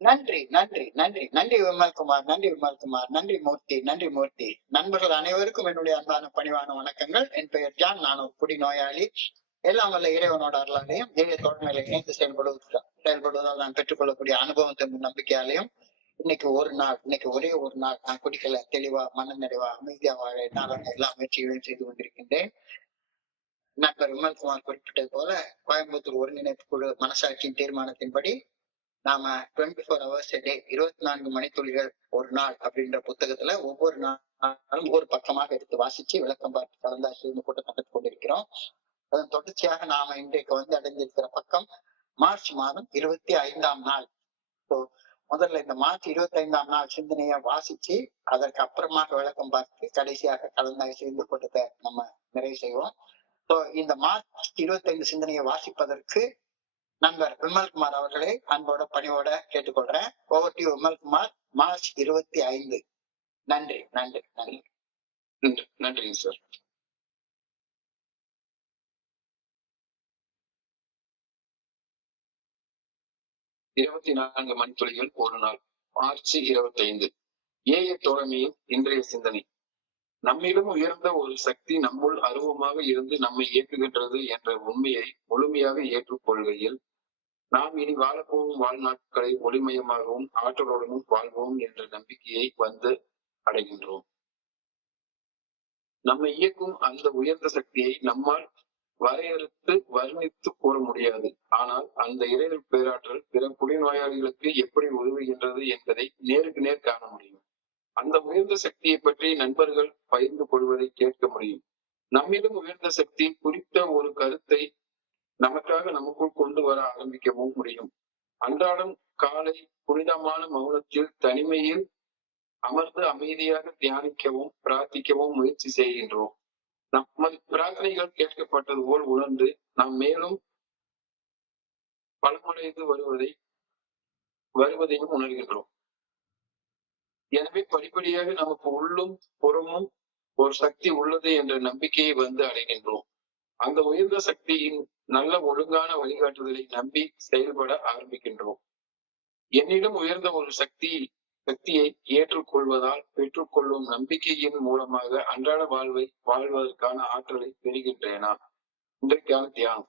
நன்றி, நன்றி, நன்றி, நன்றி விமல்குமார், நன்றி விமல்குமார், நன்றி மூர்த்தி, நன்றி மூர்த்தி. நண்பர்கள் அனைவருக்கும் என்னுடைய அன்பான பணிவான வணக்கங்கள். என் பெயர் ஜான். நான் ஒரு குடிநோயாளி. எல்லாம் வல்ல இறைவனோட அருளாலையும் எளிய தோழமையில இணைந்து செயல்படுவதால் நான் பெற்றுக்கொள்ளக்கூடிய அனுபவத்தின் நம்பிக்கையாலையும் இன்னைக்கு ஒரே ஒரு நாள் நான் குடிக்கல, தெளிவா மன நிறைவா அமைதியா வாழ என்னால் எல்லா முயற்சிகளையும் செய்து கொண்டிருக்கின்றேன். நண்பர் விமல்குமார் குறிப்பிட்டது போல கோயம்புத்தூர் ஒருங்கிணைப்பு குழு மனசாட்சியின் தீர்மானத்தின்படி நாம 24 ஹவர்ஸ் டே 24 மணித்துளிகள் ஒரு நாள் அப்படின்ற புத்தகத்துல ஒவ்வொரு நாளும் ஒவ்வொரு பக்கமாக எடுத்து வாசிச்சு விளக்கம் பார்த்து கலந்தாய்வு கூட்டம் நடத்தி கொண்டிருக்கிறோம். அதன் தொடர்ச்சியாக நாம இன்றைக்கு அடைஞ்சிருக்கிற பக்கம் மார்ச் மாதம் 25ஆம் நாள். முதல்ல இந்த மார்ச் 25ஆம் நாள் சிந்தனையை வாசிச்சு அதற்கு அப்புறமாக விளக்கம் பார்த்து கடைசியாக கலந்தாய்வு கூட்டத்தை நம்ம நிறைவு செய்வோம். இந்த மார்ச் 25 சிந்தனையை வாசிப்பதற்கு நண்பர் விமல்குமார் அவர்களை அன்போட பணியோட கேட்டுக்கொள்றேன். Over to Vimalkumar. மார்ச் 25. நன்றி, நன்றி, நன்றி, நன்றிங்க சார். இருபத்தி 24 மணித்துளிகள் ஒரு நாள். மார்ச் 25. ஏய தோழமையின் இன்றைய சிந்தனை. நம்மிடம் உயர்ந்த ஒரு சக்தி நம்முள் அருவமாக இருந்து நம்மை இயக்குகின்றது என்ற உண்மையை முழுமையாக ஏற்றுக்கொள்கையில் நாம் இனி வாழப்போகும் வாழ்நாட்களை ஒளிமயமாகவும் ஆற்றலுடனும் வாழ்வோம் என்ற நம்பிக்கையை அடைகின்றோம். நம்மை இயக்கும் அந்த உயர்ந்த சக்தியை நம்மால் வரையறுத்து வர்ணித்து கூற முடியாது. ஆனால் அந்த இறைவன் பேராற்றல் பிற குடிநோயாளிகளுக்கு எப்படி உதவுகின்றது என்பதை நேருக்கு நேர் காண முடியும். அந்த உயர்ந்த சக்தியை பற்றி நண்பர்கள் பகிர்ந்து கொள்வதை கேட்க முடியும். நம்மிடம் உயர்ந்த சக்தி குறித்த ஒரு கருத்தை நமக்காக நமக்குள் கொண்டு வர ஆரம்பிக்கவும் முடியும். அன்றாடம் காலை புனிதமான மௌனத்தில் தனிமையில் அமர்ந்து அமைதியாக தியானிக்கவும் பிரார்த்திக்கவும் முயற்சி செய்கின்றோம். நமது பிரார்த்தனைகள் கேட்கப்பட்டது போல் உணர்ந்து நாம் மேலும் பலமடைந்து வருவதையும் உணர்கின்றோம். எனவே படிப்படியாக நமக்கு உள்ளும் புறமும் ஒரு சக்தி உள்ளது என்ற நம்பிக்கையை அடைகின்றோம். அந்த உயர்ந்த சக்தியின் நல்ல ஒழுங்கான வழிகாட்டுதலை நம்பி செயல்பட ஆரம்பிக்கின்றோம். என்னிடம் உயர்ந்த ஒரு சக்தியை ஏற்றுக்கொள்வதால் பெற்றுக்கொள்ளும் நம்பிக்கையின் மூலமாக அன்றாட வாழ்வதற்கான ஆற்றலை பெறுகின்றேனா? இன்றைக்கான தியானம்.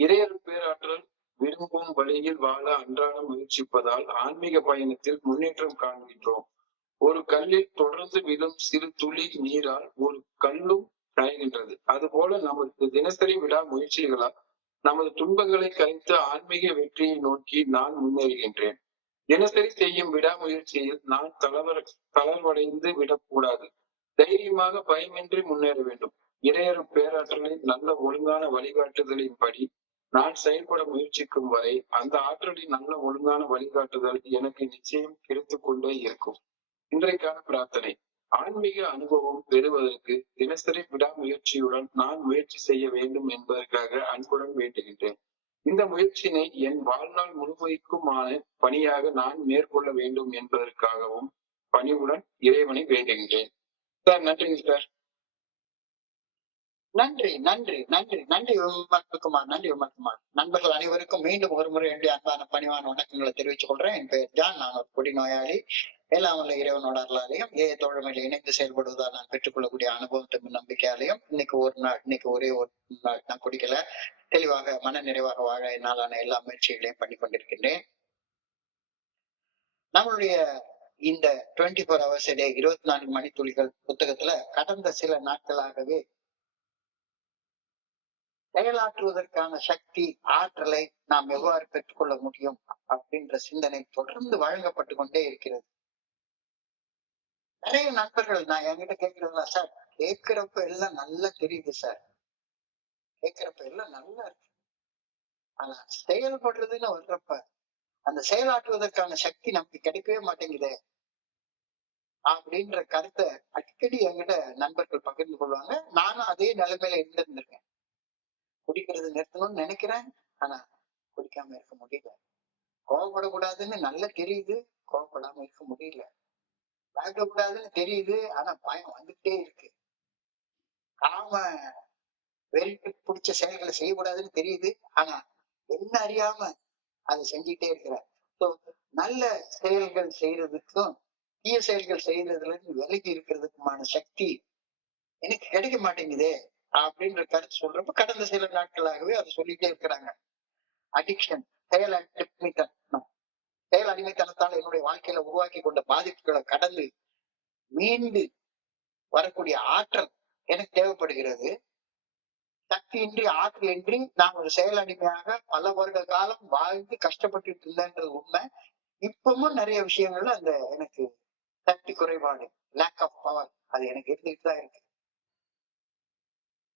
இறையருள் பேராற்றல் விரும்பும் வழியில் வாழ அன்றாடம் முயற்சிப்பதால் ஆன்மீக பயணத்தில் முன்னேற்றம் காண்கின்றோம். ஒரு கல்லில் தொடர்ந்து விழும் சிறு துளி நீரால் ஒரு கல்லும் கரைகின்றது. அதுபோல நமது தினசரி விடா முயற்சிகளால் நமது துன்பங்களை கரைத்து ஆன்மீக வெற்றியை நோக்கி நான் முன்னேறுகின்றேன். தினசரி செய்யும் விடாமுயற்சியில் நான் தளர்வடைந்து விடக்கூடாது. தைரியமாக பயமின்றி முன்னேற வேண்டும். இறையருள் பேராற்றலின் நல்ல ஒழுங்கான வழிகாட்டுதலின்படி நான் செயல்பட முயற்சிக்கும் வரை அந்த ஆற்றலின் நல்ல ஒழுங்கான வழிகாட்டுதல் எனக்கு நிச்சயம் கிடைத்துக் கொண்டே இருக்கும். இன்றைக்கான பிரார்த்தனை. ஆன்மீக அனுபவம் பெறுவதற்கு தினசரி விடாமுயற்சியுடன் நான் முயற்சி செய்ய வேண்டும் என்பதற்காக அன்புடன் வேண்டுகின்றேன். இந்த முயற்சியினை என் வாழ்நாள் முழுமைக்குமான பணியாக நான் மேற்கொள்ள வேண்டும் என்பதற்காகவும் பணிவுடன் இறைவனை வேண்டுகின்றேன். சார், நன்றிங்க சார். நன்றி, நன்றி, நன்றி, நன்றி விமல்குமார், நன்றி விமல்குமார். நண்பர்கள் அனைவருக்கும் மீண்டும் ஒரு முறை என்னுடைய அன்பான பணிவான வணக்கங்களை தெரிவித்துக் கொள்றேன். என் பெயர் ஜான். நான் ஒரு குடிநோயாளி. எல்லாம் வல்ல இறைவனோட அருளாலையும் ஏய தோழமையில இணைந்து செயல்படுவதால் நான் பெற்றுக்கொள்ளக்கூடிய அனுபவத்தின் நம்பிக்கையாலையும் இன்னைக்கு ஒரே ஒரு நாள் நான் குடிக்கல, தெளிவாக மன நிறைவாக வாழ என்னாலான எல்லா முயற்சிகளையும் பண்ணி கொண்டிருக்கின்றேன். நம்மளுடைய இந்த 24 ஹவர்ஸ் டே 24 மணித்துளிகள் புத்தகத்துல கடந்த சில நாட்களாகவே செயலாற்றுவதற்கான சக்தி ஆற்றலை நாம் எவ்வாறு பெற்றுக்கொள்ள முடியும் அப்படின்ற சிந்தனை தொடர்ந்து வழங்கப்பட்டு கொண்டே இருக்கிறது. நிறைய நண்பர்கள் நான் என்கிட்ட கேட்கிறதுல, சார் கேட்கிறப்ப எல்லாம் நல்லா தெரியுது சார், கேட்கிறப்ப எல்லாம் நல்லா இருக்கு, ஆனா செயல்படுறதுன்னு வர்றப்ப அந்த செயலாற்றுவதற்கான சக்தி நமக்கு கிடைக்கவே மாட்டேங்குது அப்படின்ற கருத்தை அடிக்கடி என்கிட்ட நண்பர்கள் பகிர்ந்து கொள்வாங்க. நானும் அதே நிலைமையில இருந்திருக்கேன். குடிக்கிறது நிறுத்தணும்னு நினைக்கிறேன், ஆனா குடிக்காம இருக்க முடியல. கோவப்படக்கூடாதுன்னு நல்லா தெரியுது, கோவப்படாம இருக்க முடியல. பயப்படக்கூடாதுன்னு தெரியுது, ஆனா பயம் வந்துட்டே இருக்கு. காம வெறிக்கு பிடிச்ச செயல்களை செய்யக்கூடாதுன்னு தெரியுது, ஆனா என்ன அறியாம அதை செஞ்சுட்டே இருக்கிற. So, நல்ல செயல்கள் செய்யறதுக்கும் தீய செயல்கள் செய்யறதுல இருந்து விலகி இருக்கிறதுக்குமான சக்தி எனக்கு கிடைக்க மாட்டேங்குதே அப்படின்ற கருத்து சொல்றப்ப கடந்த சில நாட்களாகவே அதை சொல்லிட்டே இருக்கிறாங்க. அடிக்ஷன், செயல் அடிமைத்தனம். செயல் அடிமைத்தனத்தால் என்னுடைய வாழ்க்கையில உருவாக்கி கொண்ட பாதிப்புகளை கடந்து மீண்டு வரக்கூடிய ஆற்றல் எனக்கு தேவைப்படுகிறது. சக்தியின்றி ஆற்றலின்றி நான் ஒரு செயல் அடிமையாக பல வருட காலம் வாழ்ந்து கஷ்டப்பட்டு இல்லைன்றது உண்மை. இப்பவும் நிறைய விஷயங்கள்ல அந்த எனக்கு சக்தி குறைபாடு, லேக் ஆஃப் பவர், அது எனக்கு இருந்துட்டு தான் இருக்கு.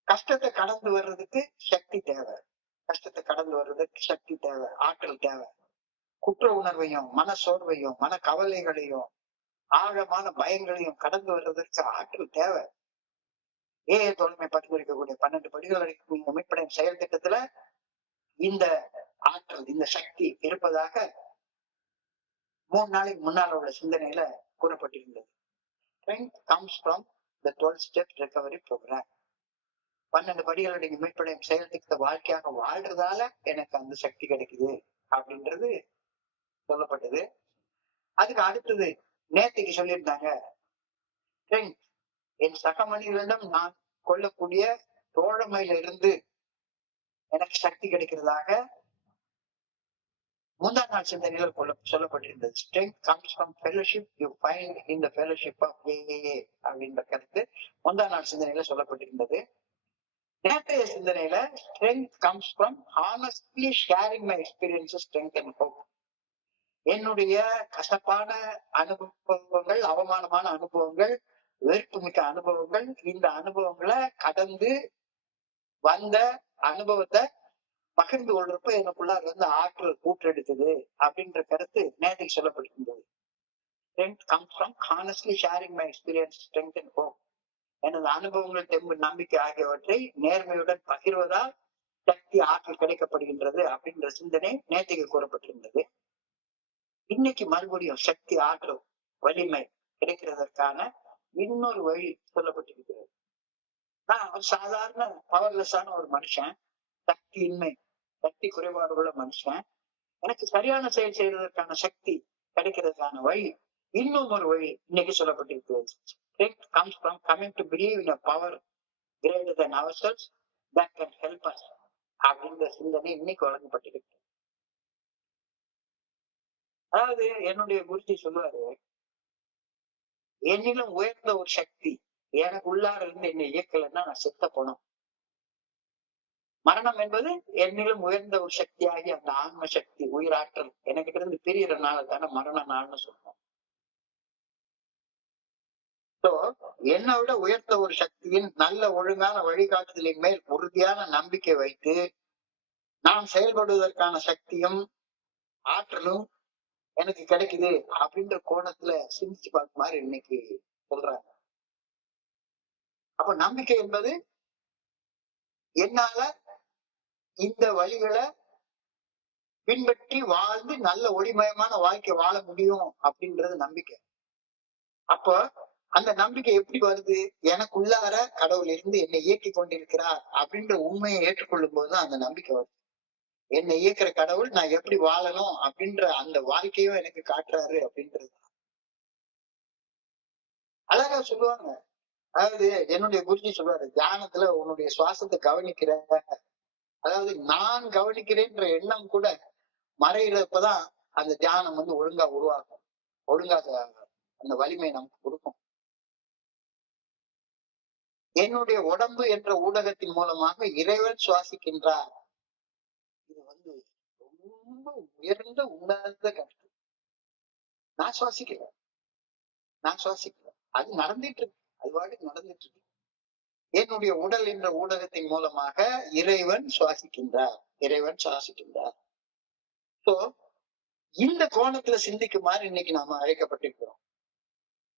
கஷ்டத்தை கடந்து வர்றதுக்கு சக்தி தேவை. கஷ்டத்தை கடந்து வர்றதுக்கு சக்தி தேவை, ஆற்றல் தேவை. குற்ற உணர்வையும் மன சோர்வையும் மன கவலைகளையும் ஆழமான பயங்களையும் கடந்து வர்றதற்கு ஆற்றல் தேவை. தோழமை பரிந்துரைக்கக்கூடிய 12 படிகள் அளிக்கக்கூடிய மீட்படையும் செயல் திட்டத்துல இந்த ஆற்றல், இந்த சக்தி இருப்பதாக 3 நாளைக்கு முன்னால உள்ள சிந்தனையில கூறப்பட்டிருந்தது. Strength comes from the 12-step recovery program. 12 படிகளுடைய மீட்படையும் செயல் திட்ட வாழ்க்கையாக வாழ்றதால எனக்கு அந்த சக்தி கிடைக்குது அப்படின்றது சொல்லப்பட்டது. அதுக்கு அடுத்தது நேத்திக்கு சொல்லியிருந்தாங்க, என் சக மனிதனிடம் நான் கொள்ளக்கூடிய தோழமையில இருந்து எனக்கு சக்தி கிடைக்கிறதாக முந்தா நாள் சிந்தனையில சொல்லப்பட்டிருந்தது. Strength comes from fellowship you find in the fellowship of AA அப்படின்ற கருத்து முந்தா நாள் சிந்தனையில சொல்லப்பட்டிருந்தது. நேற்றைய சிந்தனையில strength comes from honestly sharing my experiences, strength and hope. என்னுடைய கசப்பான அனுபவங்கள், அவமானமான அனுபவங்கள், வெறுப்புமிக்க அனுபவங்கள், இந்த அனுபவங்களை கடந்து வந்த அனுபவத்தை பகிர்ந்து கொள்றப்ப எனக்குள்ளார இருந்து ஆற்றல் கூற்றெடுக்குது அப்படின்ற கருத்து நேற்றுக்கு சொல்லப்பட்டிருந்தது. Strength comes from honestly sharing my experience, strength and hope. எனது அனுபவங்கள், தெம்பு, நம்பிக்கை ஆகியவற்றை நேர்மையுடன் பகிர்வதால் சக்தி, ஆற்றல் கிடைக்கப்படுகின்றது அப்படின்ற சிந்தனை நேற்றுக்கு கூறப்பட்டிருந்தது. இன்னைக்கு மறுபடியும் சக்தி, ஆற்றல், வலிமை கிடைக்கிறதற்கான இன்னொரு வழி சொல்லப்பட்டிருக்கிறது. நான் ஒரு சாதாரண பவர்லெஸ்ஸான ஒரு மனுஷன், சக்தியின்மை, சக்தி குறைபாடு உள்ள மனுஷன். எனக்கு சரியான செயல் செய்வதற்கான சக்தி கிடைக்கிறதுக்கான வழி, இன்னும் ஒரு வழி இன்னைக்கு சொல்லப்பட்டிருக்கிறது. Strength comes from coming to believe in a power greater than ourselves that can help us அப்படின்ற சிந்தனை இன்னைக்கு வழங்கப்பட்டிருக்கு. அதாவது என்னுடைய குருஜி சொல்லுவாரு, என்னிலும் உயர்ந்த ஒரு சக்தி எனக்கு உள்ளார இருந்து என்னை இயக்கலைன்னா நான் செத்த போனோம். மரணம் என்பது என்னிலும் உயர்ந்த ஒரு சக்தியாகி அந்த ஆன்ம சக்தி, உயிராற்றல் எனக்கிட்ட இருந்து பிரியறனால தானே மரண நாள்னு சொல்றோம். என்னை விட உயர்ந்த ஒரு சக்தியின் நல்ல ஒழுங்கான வழிகாட்டுதலின் மேல் உறுதியான நம்பிக்கை வைத்து நான் செயல்படுவதற்கான சக்தியும் ஆற்றலும் எனக்கு கிடைக்குது அப்படின்ற கோணத்துல சிந்திச்சு பார்க்க மாதிரி இன்னைக்கு சொல்றாங்க. அப்ப நம்பிக்கை என்பது என்னால இந்த வழிகளை பின்பற்றி வாழ்ந்து நல்ல ஒளிமயமான வாழ்க்கை வாழ முடியும் அப்படின்றது நம்பிக்கை. அப்ப அந்த நம்பிக்கை எப்படி வருது? எனக்குள்ளார கடவுள் இருந்து என்னை இயக்கி கொண்டிருக்கிறார் அப்படின்ற உண்மையை ஏற்றுக்கொள்ளும் போதுதான் அந்த நம்பிக்கை வருது. என்னை இயக்குற கடவுள் நான் எப்படி வாழணும் அப்படின்ற அந்த வாழ்க்கையும் எனக்கு காட்டுறாரு அப்படின்றது. அழகா சொல்லுவாங்க. அதாவது என்னுடைய குருஜி சொல்லுவாரு, தியானத்துல உன்னுடைய சுவாசத்தை கவனிக்கிற, அதாவது நான் கவனிக்கிறேன்ற எண்ணம் கூட மறைகிறப்பதான் அந்த தியானம் ஒழுங்கா உருவாகும், ஒழுங்கா அந்த வலிமை நமக்கு கொடுக்கும். என்னுடைய உடம்பு என்ற ஊடகத்தின் மூலமாக இறைவன் சுவாசிக்கின்றார். இது ரொம்ப உயர்ந்த உணர்ந்த கருத்து. நான் சுவாசிக்கிறேன், அது நடந்துட்டு இருக்கு, அது பாட்டுக்கு நடந்துட்டு இருக்கு. என்னுடைய உடல் என்ற ஊடகத்தின் மூலமாக இறைவன் சுவாசிக்கின்றார். சோ இந்த கோணத்துல சிந்திக்குமாறு இன்னைக்கு நாம அழைக்கப்பட்டிருக்கிறோம்.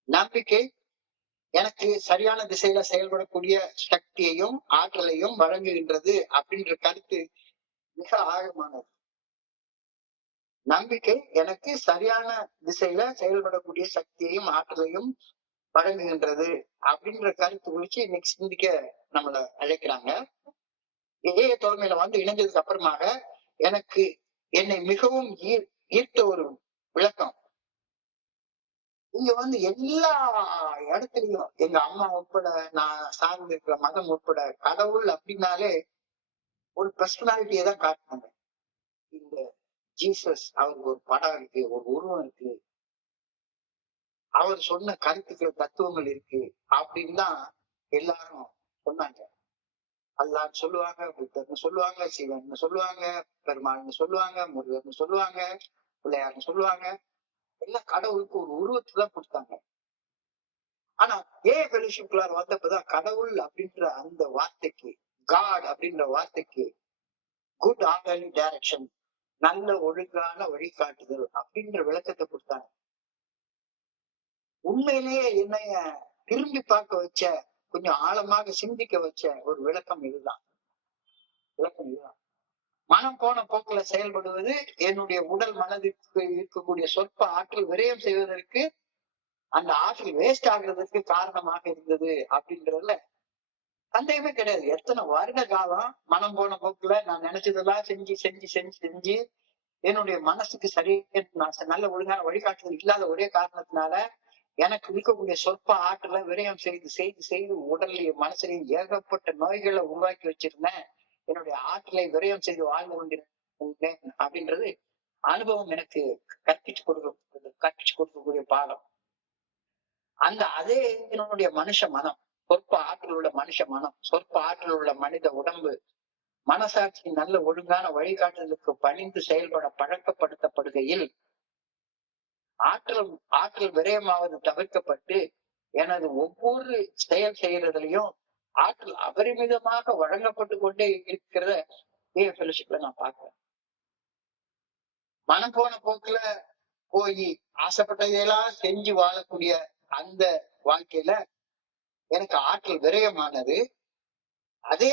நம்பிக்கை எனக்கு சரியான திசையில செயல்படக்கூடிய சக்தியையும் ஆற்றலையும் வழங்குகின்றது அப்படின்ற கருத்து மிக ஆழமானது. நம்பிக்கை எனக்கு சரியான திசையில செயல்படக்கூடிய சக்தியையும் ஆற்றலையும் வழங்குகின்றது அப்படின்ற கருத்து குறிச்சு இன்னைக்கு சிந்திக்க நம்மள அழைக்கிறாங்க. தோழமையில இணைஞ்சதுக்கு அப்புறமாக எனக்கு என்னை மிகவும் ஈர்த்த ஒரு விளக்கம். இங்க எல்லா இடத்துலயும் எங்க அம்மா உட்பட, நான் சார்ந்து இருக்கிற மதம் உட்பட, கடவுள் அப்படின்னாலே ஒரு பர்சனாலிட்டியை தான் காட்டினாங்க. இந்த ஜீசஸ் அவருக்கு ஒரு படம் இருக்கு, ஒரு உருவம் இருக்கு, அவர் சொன்ன கருத்துக்கள் தத்துவங்கள் இருக்கு அப்படின்னு தான் எல்லாரும் சொன்னாங்க. அல்லாஹ் சொல்லுவாங்க, புத்தர்னு சொல்லுவாங்க, சிவன் சொல்லுவாங்க, பெருமாள்னு சொல்லுவாங்க, முருகர்னு சொல்லுவாங்க, பிள்ளையார்னு சொல்லுவாங்க. எல்லாம் கடவுளுக்கு ஒரு உருவத்தை தான் கொடுத்தாங்க. ஆனா ஃபெலோஷிப்குள்ளார வந்தப்பதான் கடவுள் அப்படின்ற அந்த வார்த்தைக்கு, காட் அப்படின்ற வார்த்தைக்கு குட் ஆர்டர்லி டைரக்ஷன், நல்ல ஒழுங்கான வழிகாட்டுதல் அப்படின்ற விளக்கத்தை கொடுத்தாங்க. உண்மையிலேயே என்னைய திரும்பி பார்க்க வச்ச, கொஞ்சம் ஆழமாக சிந்திக்க வச்ச ஒரு விளக்கம் இதுதான். மனம் போன போக்குல செயல்படுவது என்னுடைய உடல் மனதிற்கு இருக்கக்கூடிய சொற்ப ஆற்றல் விரயம் செய்வதற்கு, அந்த ஆற்றல் வேஸ்ட் ஆகுறதுக்கு காரணமாக இருந்தது அப்படின்றதுல சந்தேகமே கிடையாது. எத்தனை வருட காலம் மனம் போன போக்குல நான் நினைச்சதெல்லாம் செஞ்சு செஞ்சு செஞ்சு செஞ்சு என்னுடைய மனசுக்கு சரியா நல்ல ஒழுங்கான வழிகாட்டுதல் இல்லாத ஒரே காரணத்தினால எனக்கு இருக்கக்கூடிய சொற்ப ஆற்றலை விரயம் செய்து செய்து செய்து உடல்லையும் மனசுலையும் ஏகப்பட்ட நோய்களை உருவாக்கி வச்சிருந்தேன். என்னுடைய ஆற்றலை விரயம் செய்து வாழ்ந்து கொண்டிருந்தேன் அப்படின்றது அனுபவம் எனக்கு கற்பிச்சு கொடுக்கக்கூடிய பாடம். அதே என்னுடைய மனுஷ மனம், சொற்ப ஆற்றல் உள்ள மனுஷ மனம், சொற்ப ஆற்றல் உள்ள மனித உடம்பு, மனசாட்சி நல்ல ஒழுங்கான வழிகாட்டுதலுக்கு பணிந்து செயல்பட பழக்கப்படுத்தப்படுகையில் ஆற்றல் விரயமாவது தவிர்க்கப்பட்டு எனது ஒவ்வொரு செயல் செய்யறதுலயும் ஆற்றல் அபரிமிதமாக வழங்கப்பட்டு கொண்டே இருக்கிறத ஃபெலோஷிப்ல நான் பார்க்கிறேன். மனம் போன போக்குல போய் ஆசைப்பட்டதையெல்லாம் செஞ்சு வாழக்கூடிய அந்த வாழ்க்கையில எனக்கு ஆற்றல் விரயமானது. அதே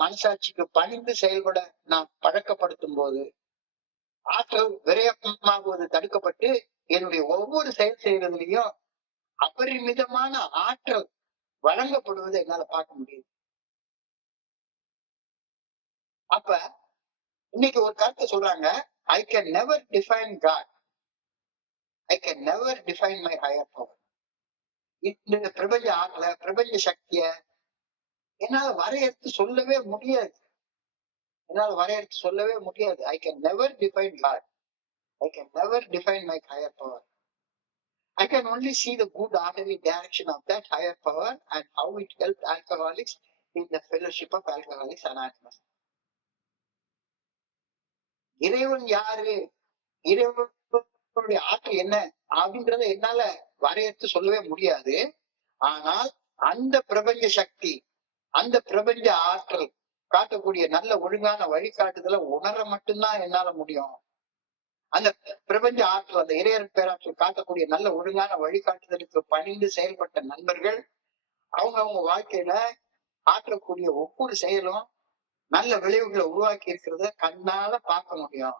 மனசாட்சிக்கு பணிந்து செயல்பட நான் பழக்கப்படுத்தும் போது ஆற்றல் விரயமாகுவது தடுக்கப்பட்டு என்னுடைய ஒவ்வொரு செயல் செய்யறதுலயும் அபரிமிதமான ஆற்றல் வழங்கப்படுவதை என்னால பார்க்க முடியுது. அப்ப இன்னைக்கு ஒரு கருத்தை சொல்றாங்க, I can never define God, I can never define my higher power. இந்த பிரபஞ்ச ஆற்றல, பிரபஞ்ச சக்திய என்னால வரையறுத்து சொல்லவே முடியாது. I can never define God. I can never define my higher power. I can only see the good orderly direction of that higher power and how it helped alcoholics in the fellowship of Alcoholics Anonymous. இறைவன் யாரு, இறைவனுடைய ஆற்றல் என்ன அப்படின்றத என்னால வரையறுத்து சொல்லவே முடியாது. ஆனால் அந்த பிரபஞ்ச சக்தி, அந்த பிரபஞ்ச ஆற்றல் காட்டக்கூடிய நல்ல ஒழுங்கான வழிகாட்டுதல உணர மட்டும்தான் என்னால முடியும். அந்த பிரபஞ்ச ஆற்றல், அந்த இறையர் பேராற்றல் காட்டக்கூடிய நல்ல ஒழுங்கான வழிகாட்டுதலுக்கு பணிந்து செயல்பட்ட நண்பர்கள் அவங்க வாழ்க்கையில ஆற்றக்கூடிய ஒவ்வொரு செயலும் நல்ல விளைவுகளை உருவாக்கி இருக்கிறத கண்ணால பார்க்க முடியும்.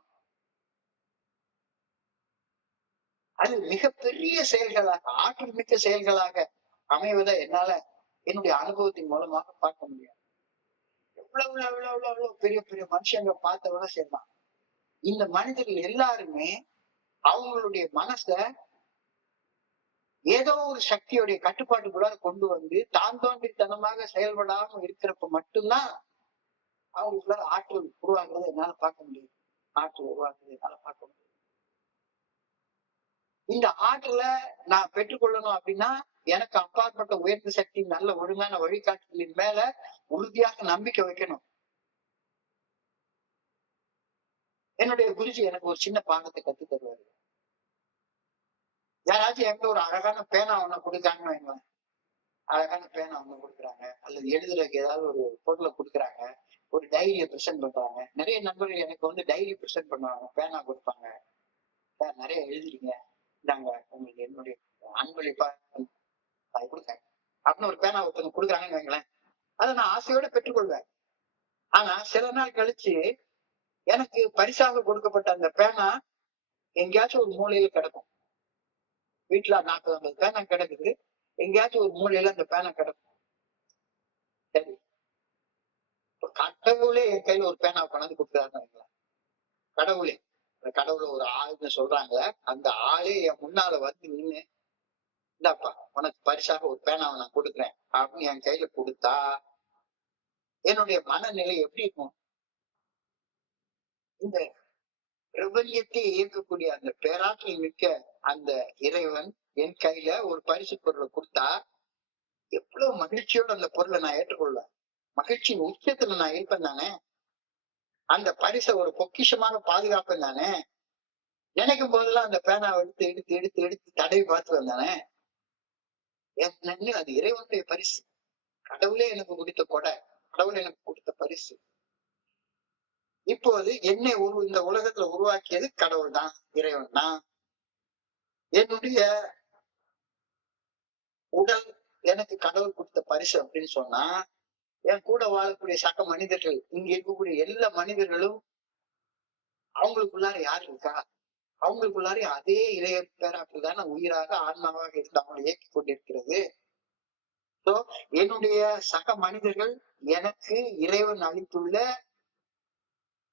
அது மிகப்பெரிய செயல்களாக, ஆற்றல் மிக்க செயல்களாக அமைவதை என்னால என்னுடைய அனுபவத்தின் மூலமாக பார்க்க முடியும். எவ்வளவு பெரிய பெரிய மனுஷங்க பார்த்தவங்க செய்யலாம். இந்த மனிதர்கள் எல்லாருமே அவங்களுடைய மனச ஏதோ ஒரு சக்தியுடைய கட்டுப்பாட்டுக்குள்ளார கொண்டு வந்து தான் தோன்றித்தனமாக செயல்படாம இருக்கிறப்ப மட்டும்தான் அவங்களுக்குள்ள ஆற்றல் உருவாக்குறதை என்னால பார்க்க முடியும். இந்த ஆற்றலை நான் பெற்றுக்கொள்ளணும் அப்படின்னா எனக்கு அப்பாற்பட்ட உயர்ந்த சக்தி நல்ல ஒழுங்கான வழிகாட்டுதலின் மேல உறுதியாக நம்பிக்கை வைக்கணும். என்னுடைய குருஜி எனக்கு ஒரு சின்ன பாடத்தை கத்து தருவாரு. யாராச்சும் எங்க ஒரு அழகான பேனா ஒண்ணு கொடுக்காங்கன்னு வைங்களேன், அழகான பேனா ஒண்ணு கொடுக்குறாங்க, அல்லது எழுதுறதுக்கு ஏதாவது ஒரு பொருளை கொடுக்குறாங்க, ஒரு டைரியை பிரசன்ட் பண்றாங்க. நிறைய நண்பர்கள் எனக்கு டைரி பிரசன்ட் பண்ணுவாங்க, பேனா கொடுப்பாங்க. நிறைய எழுதுறீங்க, நாங்க உங்களுக்கு என்னுடைய அன்பளிப்பா கொடுக்காங்க அப்படின்னு ஒரு பேனா ஒருத்தவங்க கொடுக்குறாங்கன்னு வைங்களேன், அதை நான் ஆசையோட பெற்றுக்கொள்வேன். ஆனா சில நாள் கழிச்சு எனக்கு பரிசாக கொடுக்கப்பட்ட அந்த பேனா எங்கேயாச்சும் ஒரு மூலையில கிடக்கும். வீட்டுல 40-50 பேனா கிடக்குது, எங்கேயாச்சும் ஒரு மூலையில அந்த பேனா கிடக்கும். சரி, கடவுளே என் கையில ஒரு பேனா கொண்டாந்து கொடுக்குறாருன்னு வைங்களேன். கடவுளே இந்த கடவுளை ஒரு ஆள்னு சொல்றாங்க. அந்த ஆளே என் முன்னால வந்து நின்னு, இந்தாப்பா உனக்கு பரிசாக ஒரு பேனாவை நான் கொடுக்குறேன் அப்படின்னு என் கையில கொடுத்தா என்னுடைய மனநிலை எப்படி இருக்கும்? இந்த பிரபஞ்சத்தை இயக்கக்கூடிய அந்த பேராற்றல் மிக்க அந்த இறைவன் என் கையில ஒரு பரிசு பொருளை கொடுத்தா எவ்வளவு மகிழ்ச்சியோட அந்த பொருளை நான் ஏற்றுக்கொள்வேன். மகிழ்ச்சியின் உச்சத்துல நான் இருப்பேன் தானே. அந்த பரிசை ஒரு பொக்கிஷமாக பாதுகாப்பேன் தானே. நினைக்கும் போதெல்லாம் அந்த பேனாவை எடுத்து எடுத்து எடுத்து எடுத்து தடவி பார்த்து வந்தானே. அது இறைவனுடைய பரிசு. கடவுளே எனக்கு கொடுத்த கொடை, கடவுள் எனக்கு கொடுத்த பரிசு. இப்போது என்னை இந்த உலகத்துல உருவாக்கியது கடவுள் தான், இறைவன் தான். என்னுடைய உடல் எனக்கு கடவுள் கொடுத்த பரிசு அப்படின்னு சொன்னா, என் கூட வாழக்கூடிய சக மனிதர்கள், இங்க இருக்கக்கூடிய எல்லா மனிதர்களும் அவங்களுக்குள்ளார யார் இருக்கா? அவங்களுக்குள்ளார அதே இளைய பேராற்றல் தானே உயிராக ஆன்மாவாக இருந்து அவங்களை இயக்கி கொண்டிருக்கிறது. சோ என்னுடைய சக மனிதர்கள் எனக்கு இறைவன் அளித்துள்ள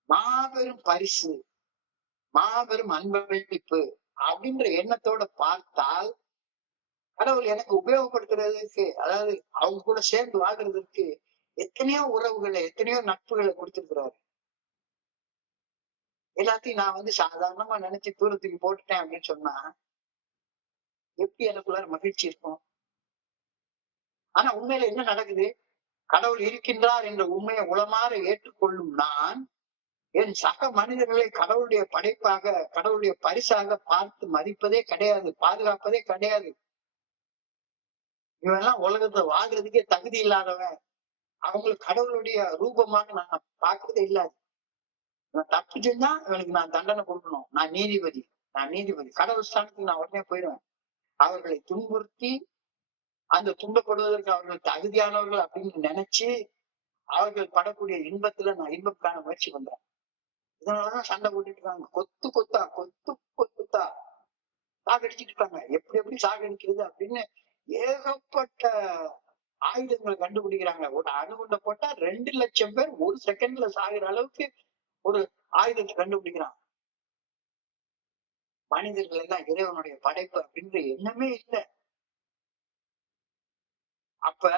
மாபெரும் பரிசு, மாபெரும் அன்பளிப்பு அப்படின்ற எண்ணத்தோட பார்த்தால் கடவுள் எனக்கு உபயோகப்படுத்துறதுக்கு, அதாவது அவங்க கூட சேர்ந்து வாழ்றதுக்கு எத்தனையோ உறவுகளை, எத்தனையோ நட்புகளை கொடுத்திருக்கிறாரு. எல்லாத்தையும் நான் வந்து சாதாரணமா நினைச்சு தூரத்துக்கு போட்டுட்டேன் அப்படின்னு சொன்னா எப்படி எனக்குள்ளார மகிழ்ச்சி இருக்கும்? ஆனா உண்மையில என்ன நடக்குது? கடவுள் இருக்கின்றார் என்ற உண்மையை உளமாற ஏற்றுக்கொள்ளும் நான் என் சக மனிதர்களை கடவுளுடைய படைப்பாக, கடவுளுடைய பரிசாக பார்த்து மதிப்பதே கிடையாது, பாதுகாப்பதே கிடையாது. இவெல்லாம் உலகத்துல வாழ்றதுக்கே தகுதி இல்லாதவன், அவங்களுக்கு கடவுளுடைய ரூபமாக நான் பார்க்கறதே இல்லாது. இவன் தப்பு செஞ்சா இவனுக்கு நான் தண்டனை கொடுக்கணும். நான் நீதிபதி, நான் நீதிபதி. கடவுள் ஸ்தானத்துக்கு நான் உடனே போயிடுவேன். அவர்களை துன்புறுத்தி அந்த துன்பப்படுவதற்கு அவர்கள் தகுதியானவர்கள் அப்படின்னு நினைச்சு அவர்கள் படக்கூடிய இன்பத்துல நான் இன்பம் காண முயற்சி பண்றேன். இதனாலதான் சண்டை போட்டுட்டு இருக்காங்க. கொத்து கொத்தா, கொத்து கொத்தா சாகடிச்சிட்டு இருக்காங்க. எப்படி எப்படி சாகடிக்கிறது அப்படின்னு ஏகப்பட்ட ஆயுதங்களை கண்டுபிடிக்கிறாங்க. ஒரு அணுகுண்டை போட்டா 2 லட்சம் பேர் ஒரு செகண்ட்ல சாகுற அளவுக்கு ஒரு ஆயுதத்தை கண்டுபிடிக்கிறான். மனிதர்கள் எல்லாம் இறைவனுடைய படைப்பு அப்படின்ற எண்ணமே இல்லை. அப்ப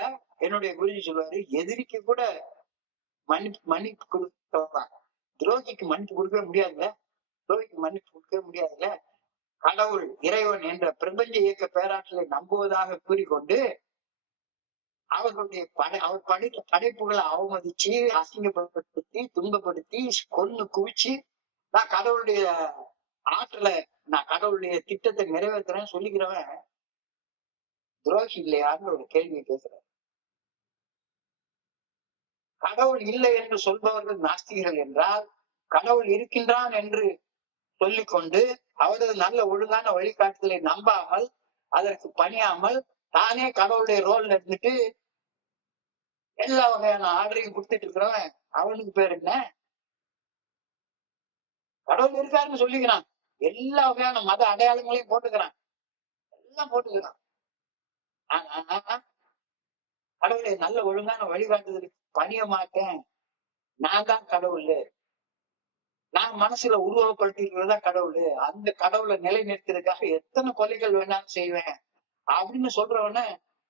என்னுடைய குருஜி சொல்லுவாரு, எதிரிக்கு கூட மன்னிப்பு கொடுக்கலாம், துரோகிக்கு மன்னிப்பு கொடுக்கவே முடியாதுல்ல. துரோகிக்கு மன்னிப்பு கொடுக்கவே முடியாதுல்ல. கடவுள் இறைவன் என்ற பிரபஞ்ச இயக்க பேராற்றலை நம்புவதாக கூறிக்கொண்டு அவர்களுடைய அவர் படைத்த படைப்புகளை அவமதிச்சு, அசிங்கப்படுத்தி, துன்பப்படுத்தி, கொன்னு குவிச்சு, நான் கடவுளுடைய ஆற்றலை, நான் கடவுளுடைய திட்டத்தை நிறைவேற்றுறேன்னு சொல்லிக்கிறவன் துரோகி இல்லையான்னு ஒரு கேள்வியை கேட்கிறேன். கடவுள் இல்லை என்று சொல்பவர்கள் நாஸ்திகர்கள் என்றால், கடவுள் இருக்கின்றான் என்று சொல்லிக்கொண்டு அவரது நல்ல ஒழுங்கான வழிகாட்டுதலை நம்பாமல், அதற்கு பணியாமல், தானே கடவுளுடைய ரோல் இருந்துட்டு எல்லா வகையான ஆர்டரையும் கொடுத்துட்டு இருக்கிறவன் அவனுக்கு பேர் என்ன? கடவுள் இருக்காருன்னு சொல்லிக்கிறான். எல்லா வகையான மத அடையாளங்களையும் போட்டுக்கிறான், எல்லாம் போட்டுக்கிறான். ஆனா கடவுளை நல்ல ஒழுங்கான வழிகாட்டுதலுக்கு பணிய மாட்டேன், நான் தான் கடவுள், நான் மனசுல உருவப்படுத்திக்கிறதா கடவுள், அந்த கடவுளை நிலைநிறுத்துறதுக்காக எத்தனை கொலைகள் வேணாலும் செய்வேன் அப்படின்னு சொல்றவன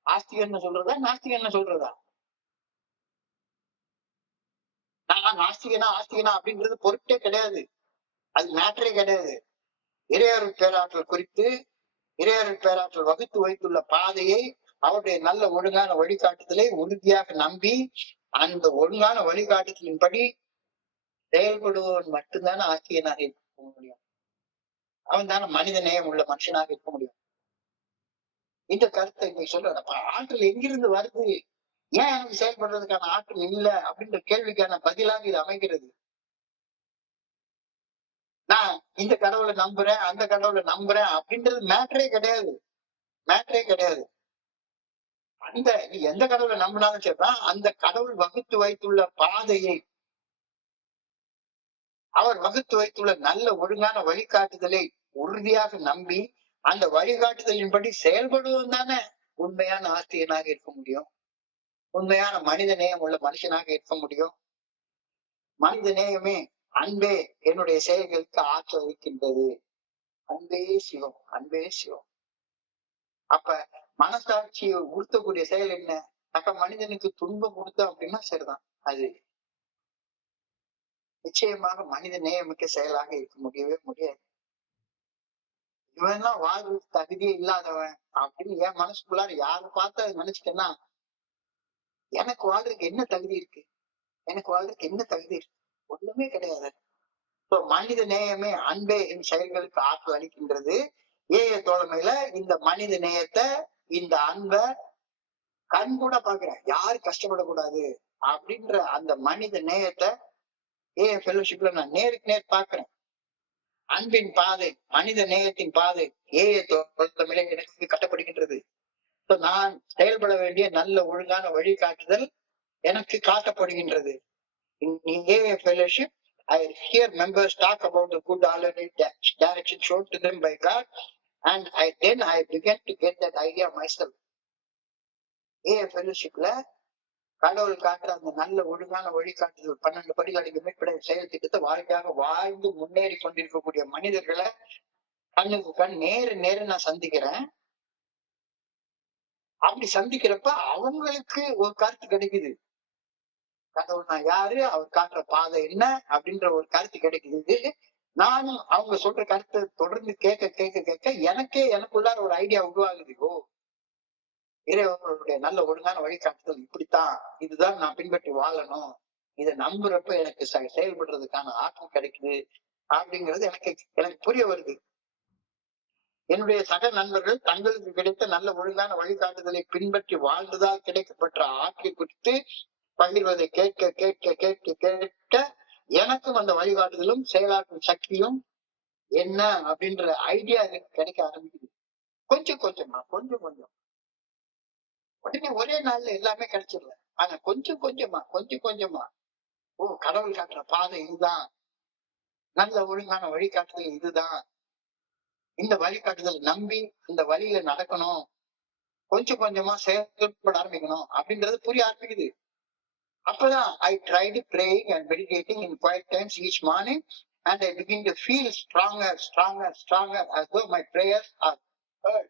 ஆஸ்திகன்னு சொல்றதா, நாஸ்திகன்னு சொல்றதா? நான் நாஸ்திகனா ஆஸ்திகனா அப்படின்றது பொருட்டே கிடையாது, அது மேட்டரே கிடையாது. இறையருள் பேராற்றல் குறித்து இறையருள் பேராற்றல் வகுத்து வைத்துள்ள பாதையை, அவருடைய நல்ல ஒழுங்கான வழிகாட்டுதலை உறுதியாக நம்பி அந்த ஒழுங்கான வழிகாட்டுதலின்படி செயல்படுபவன் மட்டும்தானே ஆஸ்திகனாக இருக்க முடியும். அவன் தானே மனித நேயம் உள்ள மனுஷனாக இருக்க முடியும். இந்த கருத்தை நீ சொல்ற ஆற்றல் எங்கிருந்து வருது, ஏன் எனக்கு செயல்படுறதுக்கான ஆற்றல் இல்லை அப்படின்ற கேள்விக்கான பதிலாக இது அமைகிறது. நான் இந்த கடவுளை நம்புறேன், அந்த கடவுளை நம்புறேன் அப்படின்றது மேட்டரே கிடையாது, மேட்டரே கிடையாது. அந்த நீ எந்த கடவுளை நம்பினாலும் சரிதான், அந்த கடவுள் வகுத்து வைத்துள்ள பாதையை, அவர் வகுத்து வைத்துள்ள நல்ல ஒழுங்கான வழிகாட்டுதலை உறுதியாக நம்பி அந்த வழிகாட்டுதலின்படி செயல்படுவதும் தானே உண்மையான ஆஸ்திகனாக இருக்க முடியும், உண்மையான மனித நேயம் உள்ள மனுஷனாக இருக்க முடியும். மனித நேயமே அன்பே என்னுடைய செயல்களுக்கு ஆற்றல் இருக்கின்றது. அன்பே சிவம், அன்பே சிவம். அப்ப மனசாட்சியை உறுத்தக்கூடிய செயல் என்ன? மனிதனுக்கு துன்பம் கொடுத்தோம் அப்படின்னா சரிதான், அது நிச்சயமாக மனித நேயமிக்க செயலாக இருக்க முடியவே முடியாது. இவன் தான் வாழ்றதுக்கு தகுதியே இல்லாதவன் அப்படின்னு என் மனசுக்குள்ளார யாரு பார்த்தா நினைச்சிட்டேன்னா, எனக்கு வாழ்றதுக்கு என்ன தகுதி இருக்கு? எனக்கு வாழ்றதுக்கு என்ன தகுதி இருக்கு? ஒண்ணுமே கிடையாது. மனித நேயமே அன்பே என் செயல்களுக்கு ஆற்றல் அளிக்கின்றது. ஏய தோழமையில இந்த மனித நேயத்தை, இந்த அன்பை கண் கூட பாக்குறேன், யாரு கஷ்டப்படக்கூடாது அப்படின்ற அந்த மனித நேயத்தை ஏ ஃபெல்லோஷிப்ல நான் நேருக்கு நேர் பாக்குறேன். அன்பின் பாதை, மனித நேயத்தின் பாதை ஏய தோழமையில எனக்கு கட்டப்படுகின்றது. நான் செயல்பட வேண்டிய நல்ல ஒழுங்கான வழிகாட்டுதல் எனக்கு காட்டப்படுகின்றது. In AA fellowship, I hear members talk about the good direction shown to them by God, and then I began to get that idea myself. AA fellowshipல கடவுள் காட்டுற அந்த நல்ல ஒழுங்கான வழிகாட்டுதல் 12 படிகள் மிகப்பெரிய செயல் திட்டத்தை வாழ்க்கையாக வாழ்ந்து முன்னேறி கொண்டிருக்கக்கூடிய மனிதர்களை கண்ணுக்கு கண் நேரு நான் சந்திக்கிறேன். அப்படி சந்திக்கிறப்ப அவங்களுக்கு ஒரு கருத்து கிடைக்குது. கடவுள் நான் யாரு, அவர் காட்டுற பாதை என்ன அப்படின்ற ஒரு கருத்து கிடைக்குது. நானும் அவங்க சொல்ற கருத்தை தொடர்ந்து கேட்க எனக்கே எனக்குள்ளார ஒரு ஐடியா உருவாகுது. ஓ, இறைவனுடைய நல்ல ஒழுங்கான வழிகாட்டுதல் இப்படித்தான், இதுதான் நான் பின்பற்றி வாழணும், இதை நம்புறப்ப எனக்கு செயல்படுறதுக்கான ஆற்றல் கிடைக்குது அப்படிங்கிறது எனக்கு புரிய வருது. என்னுடைய சக நண்பர்கள் தங்களுக்கு கிடைத்த நல்ல ஒழுங்கான வழிகாட்டுதலை பின்பற்றி வாழ்ந்ததால் கிடைக்கப்பட்ட ஆற்றலை குறித்து பகிர்வதை கேட்க எனக்கும் அந்த வழிகாட்டுதலும் செயலாற்றும் சக்தியும் என்ன அப்படின்ற ஐடியா எனக்கு கிடைக்க ஆரம்பிக்குது. கொஞ்சம் கொஞ்சம் உடனே ஒரே நாள்ல எல்லாமே கிடைச்சிடல. ஆனா கொஞ்சம் கொஞ்சமா ஓ, கடவுள் காட்டுற பாதை இதுதான், நல்ல ஒழுங்கான வழிகாட்டுதல் இதுதான், இந்த வழிகாட்டுதல் நம்பி இந்த வழியில நடக்கணும், கொஞ்சம் கொஞ்சமா செயல்பட ஆரம்பிக்கணும் அப்படின்றது புரிய ஆரம்பிக்குது. அப்பதான் I tried praying and meditating in quiet times each morning, and I begin to feel stronger as though my prayers are heard.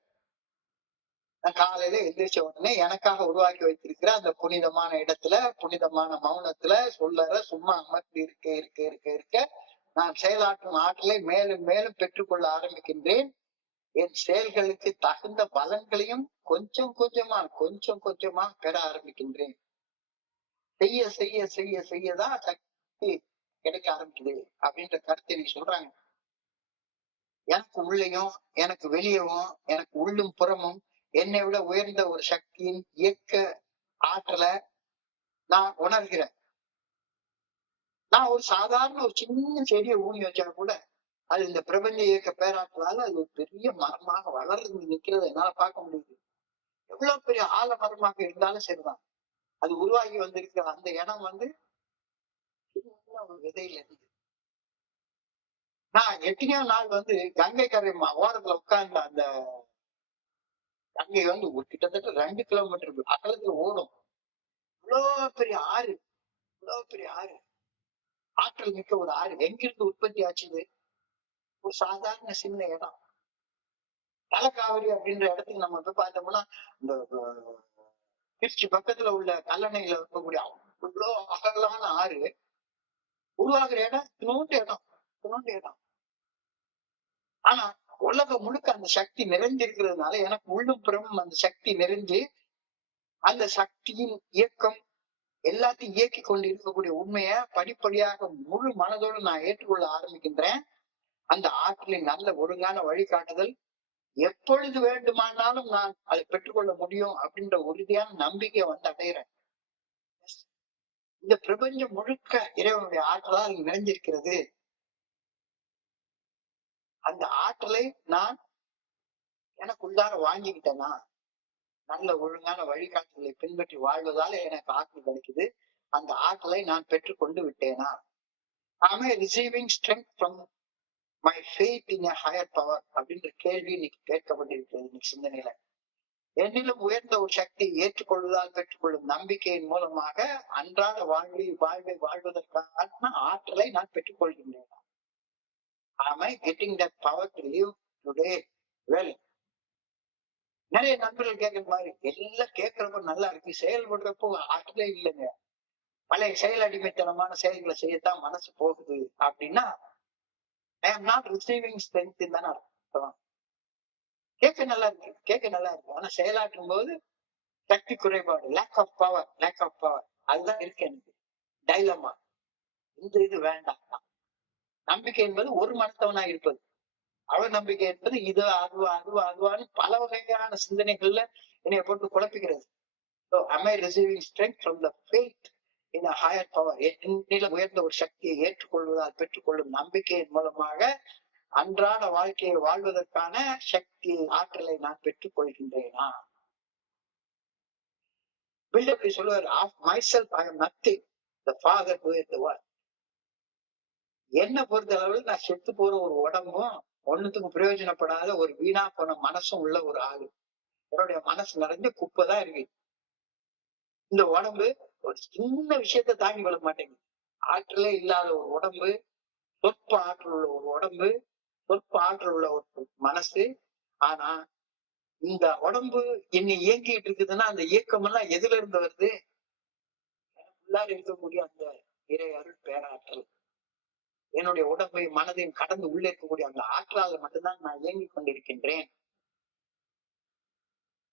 நான் காலையில எந்திரிச்ச உடனே எனக்காக உருவாக்கி வைத்திருக்கிற அந்த புனிதமான இடத்துல, புனிதமான மௌனத்துல சும்மா அமர்ந்து இருக்க நான் செயலாற்றும் ஆற்றலை மேலும் மேலும் பெற்றுக்கொள்ள ஆரம்பிக்கின்றேன். என் செயல்களுக்கு தகுந்த பலன்களையும் கொஞ்சம் கொஞ்சமா பெற ஆரம்பிக்கின்றேன். செய்யதான் சக்தி கிடைக்க ஆரம்பிக்குது அப்படின்ற கருத்தை நீங்க சொல்றாங்க. எனக்கு உள்ளேயும் எனக்கு வெளியவும், எனக்கு உள்ளும் புறமும் என்னை விட உயர்ந்த ஒரு சக்தியின் இயக்க ஆற்றலை நான் உணர்கிறேன். நான் ஒரு சாதாரண ஒரு சின்ன செடியை ஊனி வச்சா கூட அது இந்த பிரபஞ்ச இயக்க பேராற்றலால அது ஒரு பெரிய மரமாக வளர்ந்து நிக்கிறத என்னால பார்க்க முடியுது. எவ்வளவு பெரிய ஆலமரமாக இருந்தாலும் சரிதான், அது உருவாகி வந்திருக்கிற அந்த இடம் விதையில இருந்து. நான் எத்தனையோ நாள் கங்கை கரை ஓரத்துல உட்கார்ந்த அந்த கங்கை கிட்டத்தட்ட 2 கிலோமீட்டர் அகலத்துல ஓடும். இவ்வளவு பெரிய ஆறு, ஆற்றல் மிக்க ஒரு ஆறு எங்கிருந்து உற்பத்தி ஆச்சுது? ஒரு சாதாரண சின்ன இடம். தலக்காவிரி அப்படின்ற இடத்துக்கு நம்ம போய் பார்த்தோம்னா, இந்த திருச்சி பக்கத்துல உள்ள கல்லணையில இருக்கக்கூடிய இவ்வளவு அகலான ஆறு உருவாகிற இடம் துணோண்டு இடம். ஆனா உலகம் முழுக்க அந்த சக்தி நிறைஞ்சிருக்கிறதுனால எனக்கு உள்ளும் புறமும் அந்த சக்தி நிறைஞ்சு அந்த சக்தியின் இயக்கம் எல்லாத்தையும் இயக்கி கொண்டு இருக்கக்கூடிய உண்மைய படிப்படியாக முழு மனதோடு நான் ஏற்றுக்கொள்ள ஆரம்பிக்கின்றேன். அந்த ஆற்றலின் நல்ல ஒழுங்கான வழிகாட்டுதல் எப்பொழுது வேண்டுமானாலும் நான் அதை பெற்றுக்கொள்ள முடியும் அப்படின்ற உறுதியான நம்பிக்கை அடைகிறேன். இந்த பிரபஞ்சம் முழுக்க இறைவனுடைய ஆற்றலால் நிறைஞ்சிருக்கிறது. அந்த ஆற்றலை நான் எனக்குள்ளார வாங்கிக்கிட்டேனா, நல்ல ஒழுங்கான வழிகாட்டுதலை பின்பற்றி வாழ்வதால எனக்கு ஆற்றல் கிடைக்குது. அந்த ஆற்றலை நான் பெற்றுக்கொண்டு விட்டேனா? Am I receiving strength from my faith in a higher power அப்படின்ற கேள்வி இன்னைக்கு கேட்கப்பட்டிருக்கிறது இன்னைக்கு சிந்தனையில. என்னிலும் உயர்ந்த ஒரு சக்தியை ஏற்றுக்கொள்வதால் பெற்றுக்கொள்ளும் நம்பிக்கையின் மூலமாக அன்றாட வாழ்வை வாழ்வதற்கான ஆற்றலை நான் பெற்றுக்கொள்கின்றேன். Am I getting that power to live today well? நிறைய நண்பர்கள் கேட்கிற மாதிரி எல்லாம் கேட்கறப்ப நல்லா இருக்கு, செயல்படுறப்போ ஆற்றலே இல்லைங்க. பழைய செயல் அடிமைத்தனமான செயல்களை செய்யத்தான் மனசு போகுது அப்படின்னா ஐ ஆம் நாட் ரிசீவிங் ஸ்ட்ரென்த் தானே அர்த்தம். கேட்க நல்லா இருக்கு, ஆனா செயலாற்றும் போது சக்தி குறைபாடு, லேக் ஆஃப் பவர் அதுதான் இருக்கு எனக்கு டைலமா. இது வேண்டாம். நம்பிக்கை என்பது ஒரு மனத்தவனா இருப்பது, அவர் நம்பிக்கை என்பது இது அதுவான்னு பல வகையான சிந்தனைகள்ல என்னைய போட்டு குழப்பிக்கிறது. So, am I receiving strength from the faith in a higher power? என்னிலும் உயர்ந்த ஒரு சக்தியை ஏற்றுக்கொள்வதால் பெற்றுக்கொள்ளும் நம்பிக்கையின் மூலமாக அன்றாட வாழ்க்கையை வாழ்வதற்கான சக்தி ஆற்றலை நான் பெற்றுக் கொள்கின்றேனா? பில்டப் சொல்லுவார், of myself I am nothing, the father doeth the work. என்ன பொறுத்த அளவில் நான் செத்து போற ஒரு உடம்பும் ஒண்ணுத்துக்கு பிரயோஜனப்படாத ஒரு வீணா போன மனசும் உள்ள ஒரு ஆளு. என்னுடைய மனசு நிறைஞ்ச குப்பைதான் இருக்கு. இந்த உடம்பு ஒரு சின்ன விஷயத்த தாங்கி கொள்ள மாட்டேங்குது. ஆற்றலே இல்லாத ஒரு உடம்பு, சொற்ப ஆற்றல் உள்ள ஒரு உடம்பு, சொற்ப ஆற்றல் உள்ள ஒரு மனசு. ஆனா இந்த உடம்பு என்னை இயங்கிட்டு இருக்குதுன்னா அந்த இயக்கம் எல்லாம் எதுல இருந்து வருது? உள்ளார இருக்கக்கூடிய அந்த இறை அருள் பேராற்றல். என்னுடைய உடம்பை மனதையும் கடந்து உள்ள இருக்கக்கூடிய அந்த ஆற்றலால மட்டும்தான் நான் இயங்கிக் கொண்டிருக்கின்றேன்.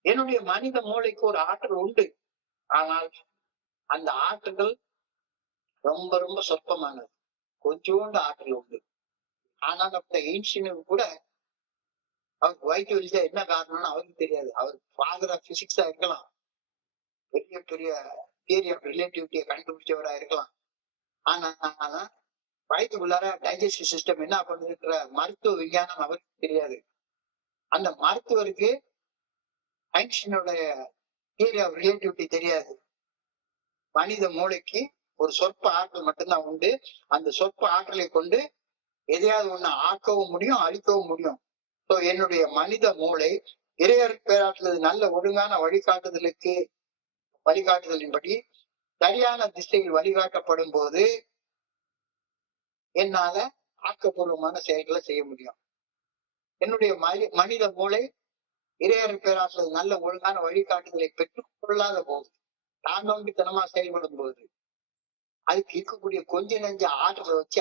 என்னுடைய மனித மூளைக்கு ஒரு ஆற்றல் உண்டு, ஆனால் அந்த ஆற்றல்கள் ரொம்ப ரொம்ப சொற்பமானது. கொஞ்சோண்டு ஆற்றல் உண்டு. ஆனால் அப்ப எயின்ஸ்டீனுக்கு கூட அவருக்கு வயிற்று வலிச்சா என்ன காரணம்னு அவருக்கு தெரியாது. அவர் ஃபாதர் ஆஃப் பிசிக்ஸா இருக்கலாம், பெரிய பெரிய தியரி ஆஃப் ரிலேட்டிவிட்டியை கண்டுபிடிச்சவரா இருக்கலாம். ஆனா வயிற்றுக்குள்ளார டைஜஸ்டிவ் சிஸ்டம் என்ன பண்ணிருக்கிற மருத்துவ விஞ்ஞானம் அவருக்கு தெரியாது. அந்த மருத்துவருக்கு ஐன்ஸ்டீனுடைய தியரி ஆஃப் ரிலேட்டிவிட்டி தெரியாது. மனித மூளைக்கு ஒரு சொற்ப ஆற்றல் மட்டும்தான் உண்டு. அந்த சொற்ப ஆற்றலை கொண்டு எதையாவது ஒண்ணு ஆக்கவும் முடியும், அழிக்கவும் முடியும். என்னுடைய மனித மூளை இறையற் பேராற்றல் நல்ல ஒழுங்கான வழிகாட்டுதலின்படி சரியான திசையில் வழிகாட்டப்படும் போது என்னால ஆக்கப்பூர்வமான செயல்களை செய்ய முடியும். என்னுடைய மனித மூளை இறையற் பேராற்றல் நல்ல ஒழுங்கான வழிகாட்டுதலை பெற்றுக் கொள்ளாத போது, தாண்டோண்டித்தனமா செயல்படும் போது, அதுக்கு இருக்கக்கூடிய கொஞ்ச நெஞ்ச ஆற்றலை வச்சு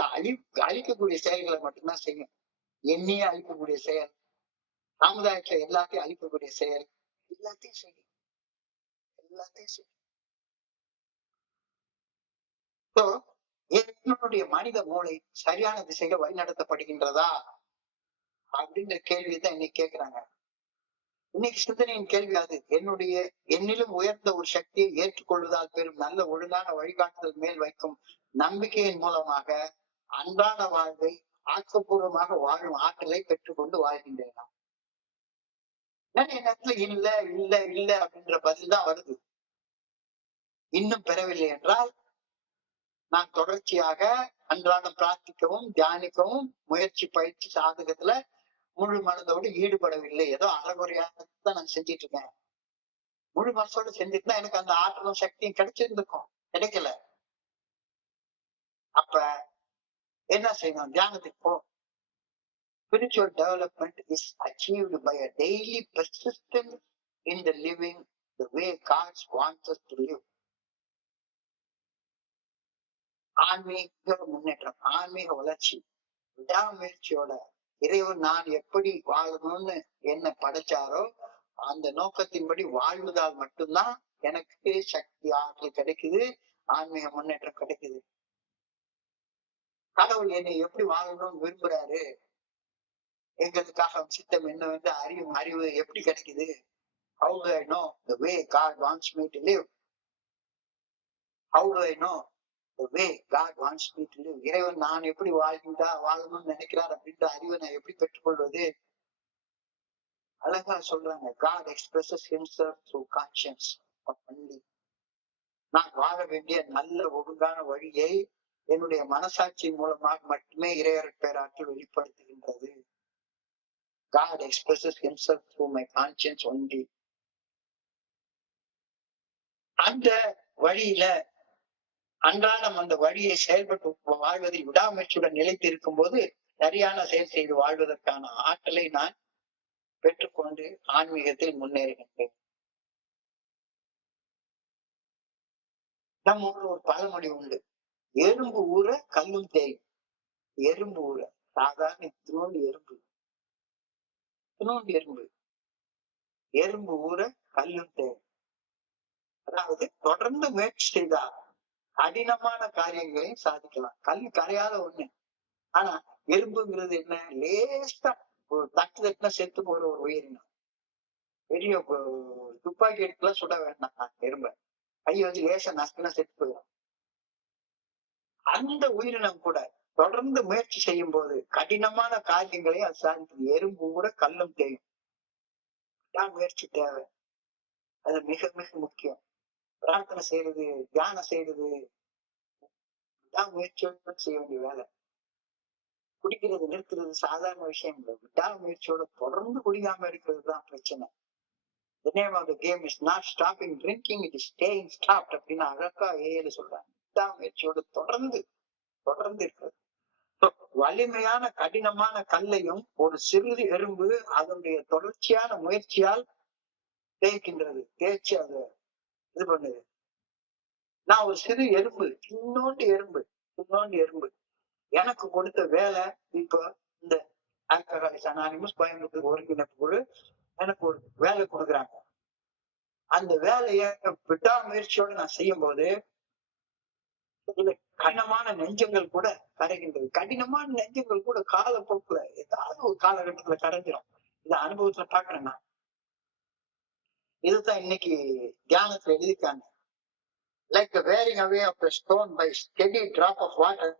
அழிக்கக்கூடிய செயல்களை மட்டும்தான் செய்யும். என்னையே அழிக்கக்கூடிய செயல், சமுதாயத்துல எல்லாத்தையும் அழிக்கக்கூடிய செயல், எல்லாத்தையும் செய்யும். என்னுடைய மனித மூளை சரியான திசையில வழிநடத்தப்படுகின்றதா அப்படின்ற கேள்விதான் இன்னைக்கு கேட்கிறாங்க. இன்னைக்கு சிந்தனையின் கேள்வி அது. என்னிலும் உயர்ந்த ஒரு சக்தியை ஏற்றுக்கொள்வதால் பெரும் நல்ல ஒழுங்கான வழிகாட்டுதல் மேல் வைக்கும் நம்பிக்கையின் மூலமாக அன்றாட வாழ்வை ஆக்கப்பூர்வமாக வாழும் ஆற்றலை பெற்றுக்கொண்டு வாழ்கின்றேன். நிறைய நேரத்துல இல்ல இல்ல இல்ல அப்படின்ற பதில் தான் வருது. இன்னும் பெறவில்லை என்றால் நான் தொடர்ச்சியாக அன்றாடம் பிரார்த்திக்கவும் தியானிக்கவும் முயற்சி பயிற்சி சாதகத்துல முழு மனதோடு ஈடுபடவில்லை. ஏதோ அறகுறையாகத்தான் நான் செஞ்சிட்டு இருக்கேன். முழு மனசோடு செஞ்சுட்டுனா எனக்கு அந்த ஆற்றலும் சக்தியும் கிடைச்சிருந்திருக்கும், கிடைக்கல. அப்ப என்ன செய்யணும்? தியானத்துக்கு போ. Spiritual development is achieved by a daily persistence in the living the way God wants us to live. ஆன்மீக முன்னேற்றம், ஆன்மீக வளர்ச்சி, விடாமுயற்சியோட இறைவன் நான் எப்படி வாழணும்னு என்ன படைச்சாரோ அந்த நோக்கத்தின்படி வாழ்வதால் மட்டும்தான் எனக்கு சக்தி ஆற்றல் கிடைக்குது, ஆன்மீக முன்னேற்றம் கிடைக்குது. கடவுள் என்னை எப்படி வாழணும்னு விரும்புறாரு, எங்களுக்காக சித்தம் என்னவென்று அறிவு எப்படி கிடைக்குது? How do I know the way God wants me to live? How do I know the way God wants me to live? இறைவன் நான் எப்படி வாழணும்னு நினைக்கிறார் அப்படின்ற அறிவை நான் எப்படி பெற்றுக்கொள்வது? அழகா சொல்றாங்க, God expresses himself through conscience only. நான் வாழ வேண்டிய நல்ல ஒழுங்கான வழியை என்னுடைய மனசாட்சியின் மூலமாக மட்டுமே இறையற் பேராற்றல் வெளிப்படுத்துகின்றது. God expresses himself through my conscience only. அந்த வழியில அன்றாடம் அந்த வழியை செயல்பட்டு வாழ்வதில் விடாமுயற்சியுடன் நிலைத்து இருக்கும் போது சரியான செயல் செய்து வாழ்வதற்கான ஆற்றலை நான் பெற்றுக்கொண்டு ஆன்மீகத்தில் முன்னேறுகின்றேன். நம்ம ஊர்ல ஒரு பழமொழி உண்டு, எறும்பு ஊற கல்லும் தேயும். எறும்பு ஊற, சாதாரண இத்தினோண்டு எறும்பு, இத்தினோண்டு எறும்பு, எறும்பு ஊற கல்லும் தேயும். அதாவது தொடர்ந்து முயற்சி செய்தா கடினமான காரியங்களையும் சாதிக்கலாம். கல் கரையாத ஒண்ணு. ஆனா எறும்புங்கிறது என்ன, லேசா ஒரு தட்டு தட்டுனா செத்து போற ஒரு உயிரினம். பெரிய துப்பாக்கி எடுத்துலாம் சுட வேண்டாம் எறும்ப, கையை வச்சு லேசா நசுக்குனா செத்து போயிடும். அந்த உயிரினம் கூட தொடர்ந்து முயற்சி செய்யும் போது கடினமான காரியங்களை அது சாதிக்குது. எறும்பு கூட கல்லும் தேயும். முயற்சி தேவை, அது மிக மிக முக்கியம். பிரார்த்தனை செய்யறது, தியானம் செய்யறது, முயற்சியோட செய்ய வேண்டிய வேலை. குடிக்கிறது நிறுத்துறது சாதாரண விஷயம் இல்லை. விடாமுயற்சியோட தொடர்ந்து குடிக்காம இருக்கிறது தான் பிரச்சனை. The name of the game is not stopping drinking, it is staying stopped அப்படின்னு அழகா ஏழு சொல்றாங்க. விடாமுயற்சியோட தொடர்ந்து தொடர்ந்து இருக்கிறது. வலிமையான கடினமான கல்லையும் ஒரு சிறிது எறும்பு அதனுடைய தொடர்ச்சியான முயற்சியால் தேய்க்கின்றது. தேய்ச்சி அதை இது பண்ணுது. நான் ஒரு சிறு எறும்பு, சின்னோண்டு எறும்பு, சின்னோண்டு எறும்பு. எனக்கு கொடுத்த வேலை இப்ப இந்த ஆல்கஹாலிக்ஸ் அனானிமஸ் கோயம்புத்தூர் ஒருங்கிணைப்பு குழு எனக்கு ஒரு வேலை கொடுக்குறாங்க. அந்த வேலையை விடாமுயற்சியோட நான் செய்யும் போது கடினமான நெஞ்சங்கள் கூட கரைகின்றது. கடினமான நெஞ்சங்கள் கூட காலப்போக்குல ஏதாவது ஒரு காலகட்டத்துல கரைஞ்சிடும். இந்த அனுபவத்துல பாக்குறேன் நான். இதுதான் இன்னைக்கு தியானத்துல எழுதிருக்காங்க. Like the wearing away of the stone by steady drop of water,